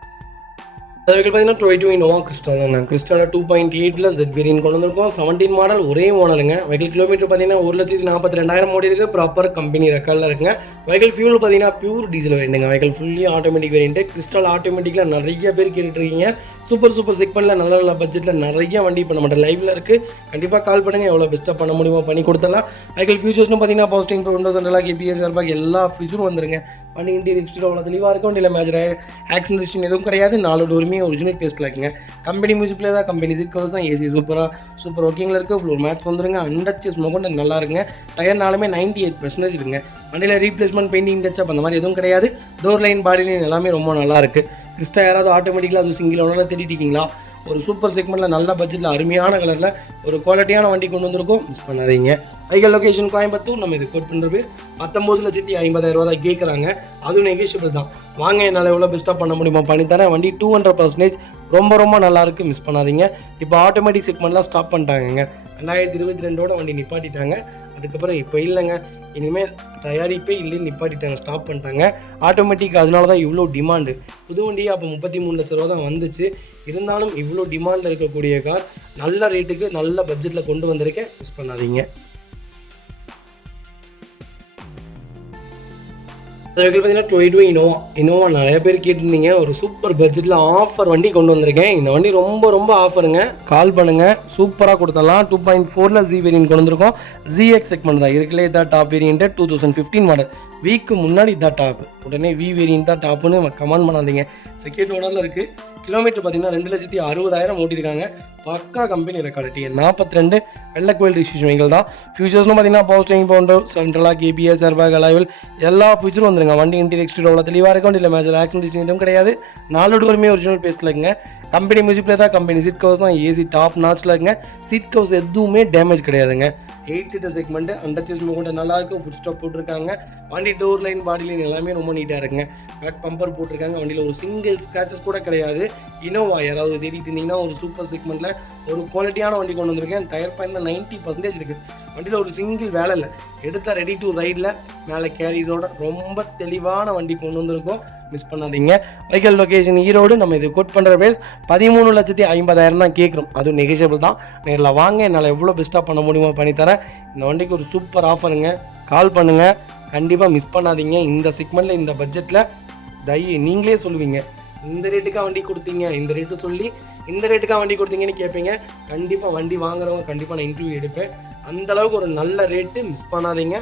அதுக்கு பார்த்தீங்கன்னா டொயோட்டோ இனோவா கிறிஸ்டா தாங்க. கிறிஸ்டாவில் 2.8 Z வேரியன்ட் கொண்டு வந்திருக்கோம். 17 மாடல், ஒரே ஓனருங்க. வெஹிக்கிள் கிலோமீட்டர் பார்த்தீங்கன்னா 1,42,000 ஓடி இருக்குது. ப்ராப்பர் கம்பெனி ரெக்கார்டில் இருக்குங்க. வெஹிக்கிள் ஃபியூல் பார்த்தீங்கன்னா பியூர் டீசல் வேணுங்க. Vehicle fully automatic variant. கிறிஸ்டால் ஆட்டோமேட்டிக்கில் நிறைய பேர் கேட்டுட்ருக்கீங்க. சூப்பர் செக்மெண்ட்டில் நல்ல நல்ல பட்ஜெட்டில் நிறைய வண்டி பண்ண மாட்டேன் லைவில் இருக்குது. கண்டிப்பாக கால் பண்ணுங்கள், எவ்வளோ பெஸ்ட்டாக பண்ண முடியுமோ பண்ணி கொடுத்தலாம். வெஹிக்கிள் ஃபியூச்சர்ஸ்னு பார்த்தீங்கன்னா power steering, Windows, central KBS, airbag எல்லா ஃபியூச்சரும் வந்துருங்க. வண்டி இன்டீரியர் எக்ஸ்டீரியர் அவ்வளோ தெளிவாக இருக்கும். இல்லை மேஜர் ஆக்சிடென்ட் எதுவும் கிடையாது. 4 டோருமே ஒரிஜினல் பேஸ்ட்டில் இருக்குங்க. கம்பெனி மியூசிக்கில் தான், கம்பெனி சீட் கவர்ஸ் தான், ஏசி சூப்பர் ஒர்க்கிங்கில் இருக்குது. ஃப்ளோர் மேட்ச் வந்துருங்க. அண்டர்ச்சேஸ் கொண்டு நல்லா இருக்குங்க. டயர்னாலுமே 98% இருக்குங்க. வண்டியில் ரீப்ளேஸ்மெண்ட், பெயிண்டிங், டச்சப் அந்த மாதிரி எதுவும் கிடையாது. டோர் லைன், பாடி லைன் எல்லாமே ரொம்ப நல்லா இருக்குது. கிறிஸ்டா யாராவது ஆட்டோமேட்டிக்கலாக அது சிங்கிள் ஓனரில் தேடிட்டிங்களா? ஒரு சூப்பர் செக்மெண்ட்டில் நல்ல பட்ஜெட்டில் அருமையான கலரில் ஒரு குவாலிட்டியான வண்டி கொண்டு வந்திருக்கோம், மிஸ் பண்ணாதீங்க. வைகல் லொகேஷன் கோயம்புத்தூர். நம்ம இது கோட் பண்ணுற பேஸ் 19,50,000 தான் கேட்குறாங்க. அதுவும் நெகோஷியபிள் தான். வாங்க, என்னால் எவ்வளோ பெஸ்ட்டாக பண்ண முடியுமா பண்ணித்தரேன். வண்டி 200% ரொம்ப ரொம்ப நல்லாயிருக்கு, மிஸ் பண்ணாதீங்க. இப்போ ஆட்டோமேட்டிக் செக்மெண்ட்லாம் ஸ்டாப் பண்ணிட்டாங்கங்க. 2022 வண்டி நிப்பாட்டிட்டாங்க. அதுக்கப்புறம் இப்போ இல்லைங்க, இனிமேல் தயாரிப்பே இல்லைன்னு நிப்பாட்டிட்டாங்க, ஸ்டாப் பண்ணிட்டாங்க. ஆட்டோமேட்டிக் அதனால தான் இவ்வளோ டிமாண்டு. புது வண்டி அப்போ 33 லட்ச ரூபா தான் வந்துச்சு. இருந்தாலும் இவ்வளோ டிமாண்டில் இருக்கக்கூடிய கார் நல்ல ரேட்டுக்கு நல்ல பட்ஜெட்டில் கொண்டு வந்திருக்கேன், மிஸ் பண்ணாதீங்க. வெஹிக்கிள் பார்த்தீங்கன்னா 22 இனோவா நிறைய பேர் கேட்டிருந்தீங்க. ஒரு சூப்பர் பட்ஜெட்டில் ஆஃபர் வண்டி கொண்டு வந்திருக்கேன். இந்த வண்டி ரொம்ப ரொம்ப ஆஃபருங்க. கால் பண்ணுங்கள், சூப்பராக கொடுத்துடலாம். 2.4 ஜி வேரியன்ட் கொண்டு வந்திருக்கோம். ZX செக்மெண்ட் தான் இருக்குல்லே, இதான் டாப் வேரியன்ட்டு. 2015 மாடல். வீக்கு முன்னாடி இதான் டாப். உடனே வி வேரியன்ட் தான் டாப்புன்னு கமெண்ட் பண்ணாதீங்க. செகண்ட் ஓனரில் இருக்குது. கிலோமீட்டர் பார்த்தீங்கன்னா 2,60,000 ஓட்டிருக்காங்க. பக்கா கம்பெனி ரெக்கார்டு. TN 42 வெள்ளை கோயில் ரிஜிஸ்ட்ரேஷன் வெஹிக்கிள் தான். ஃபியூச்சர்ஸ்னு பார்த்தீங்கன்னா பவர் ஸ்டீரிங், பவுண்டர், சென்ட்ரலாக கேபிஎஸ், ஏர்பேக், அலாய்வில் எல்லா ஃபியூச்சரும் வந்துருங்க. வண்டி இன்டீரியர் எக்ஸ்டீரியர் அவ்வளோ தெளிவாக இருக்கும். இல்லை மேஜர் ஆக்சிடென்ட் எதுவும் கிடையாது. 4 டோருமே ஒரிஜினல் பேஸ்டில் இருக்குங்க. கம்பெனி மியூசிக்கில் தான், கம்பெனி சீட் கவர்ஸ் தான், ஏசி டாப் நாச்சில் இருக்குங்க. சீட் கவர்ஸ் எதுவுமே டேமேஜ் கிடையாதுங்க. 8 சீட்டர் செக்மெண்ட், அண்டர்சேஸ்மெண்ட் கூட நல்லாயிருக்கும். ஃபுட் ஸ்டாப் போட்டிருக்காங்க. வண்டி டோர் லைன், பாடி லைன் எல்லாமே ரொம்ப நீட்டாக இருக்குங்க. பேக் பம்பர் போட்டிருக்காங்க. வண்டியில் ஒரு சிங்கிள் ஸ்க்ராச்சஸ் கூட கிடையாது. இனோவா யாராவது தேடிட்டு இருந்தீங்கன்னா ஒரு சூப்பர் செக்மெண்ட்டில் ஒரு குவாலிட்டியான வண்டி கொண்டு வந்திருக்கேன். டயர் பாயிண்டில் 90% இருக்குது. வண்டியில் ஒரு சிங்கிள் வேலை இல்லை. எடுத்தால் ரெடி டு ரைடில் மேலே கேரியரோட ரொம்ப தெளிவான வண்டி கொண்டு வந்திருக்கோம், மிஸ் பண்ணாதீங்க. Vehicle location Erode. நம்ம இது கோட் பண்ணுற ப்ரைஸ் 13,50,000 தான் கேட்குறோம். அதுவும் நெகோஷியபிள் தான். நேரில் வாங்க, என்னால் எவ்வளோ பெஸ்ட்டாக பண்ண முடியுமோ பண்ணித்தரேன். இந்த வண்டிக்கு ஒரு சூப்பர் ஆஃபருங்க. கால் பண்ணுங்கள், கண்டிப்பாக மிஸ் பண்ணாதீங்க. இந்த செக்மெண்ட்டில் இந்த பட்ஜெட்டில் நீங்களே சொல்லுவீங்க, இந்த ரேட்டுக்காக வண்டி கொடுத்தீங்க, இந்த ரேட்டு சொல்லி இந்த ரேட்டுக்காக வண்டி கொடுத்தீங்கன்னு கேட்பீங்க. கண்டிப்பாக வண்டி வாங்குறவங்க கண்டிப்பாக நான் இன்டர்வியூ எடுப்பேன். அந்தளவுக்கு ஒரு நல்ல ரேட்டு, மிஸ் பண்ணாதீங்க.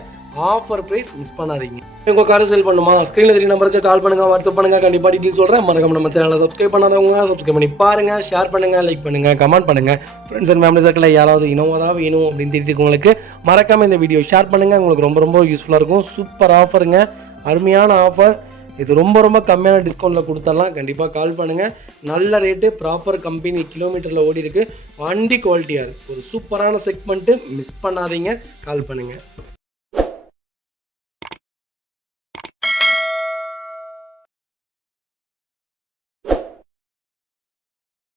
ஆஃபர் ப்ரைஸ், மிஸ் பண்ணாதீங்க. உங்கள் காரை செல் பண்ணுமா? ஸ்க்ரீனில் 3 நம்பருக்கு கால் பண்ணுங்கள், வாட்ஸ்அப் பண்ணுங்கள். கண்டிப்பாக டீட்டெயில் சொல்கிறேன். மறக்காம நம்ம சேனலை சப்ஸ்கிரைப் பண்ணாதவங்க சப்ஸ்கிரைப் பண்ணி பாருங்கள், ஷேர் பண்ணுங்கள், லைக் பண்ணுங்கள், கமெண்ட் பண்ணுங்கள். ஃப்ரெண்ட்ஸ் அண்ட் ஃபேமிலி சர்க்கிளில் யாராவது இனோவா தான் வேணும் அப்படின்னு தெரிஞ்சுட்டு உங்களுக்கு மறக்காமல் இந்த வீடியோ ஷேர் பண்ணுங்கள். உங்களுக்கு ரொம்ப ரொம்ப யூஸ்ஃபுல்லாக இருக்கும். சூப்பர் ஆஃபருங்க, அருமையான ஆஃபர். இது ரொம்ப ரொம்ப கம்மியான டிஸ்கவுண்ட்டில் கொடுத்துடலாம். கண்டிப்பாக கால் பண்ணுங்கள். நல்ல ரேட்டு, ப்ராப்பர் கம்பெனி, கிலோமீட்டரில் ஓடி இருக்குது. வண்டி குவாலிட்டியாக இருக்குது. ஒரு சூப்பரான செக்மெண்ட்டு, மிஸ் பண்ணாதீங்க. கால் பண்ணுங்கள்.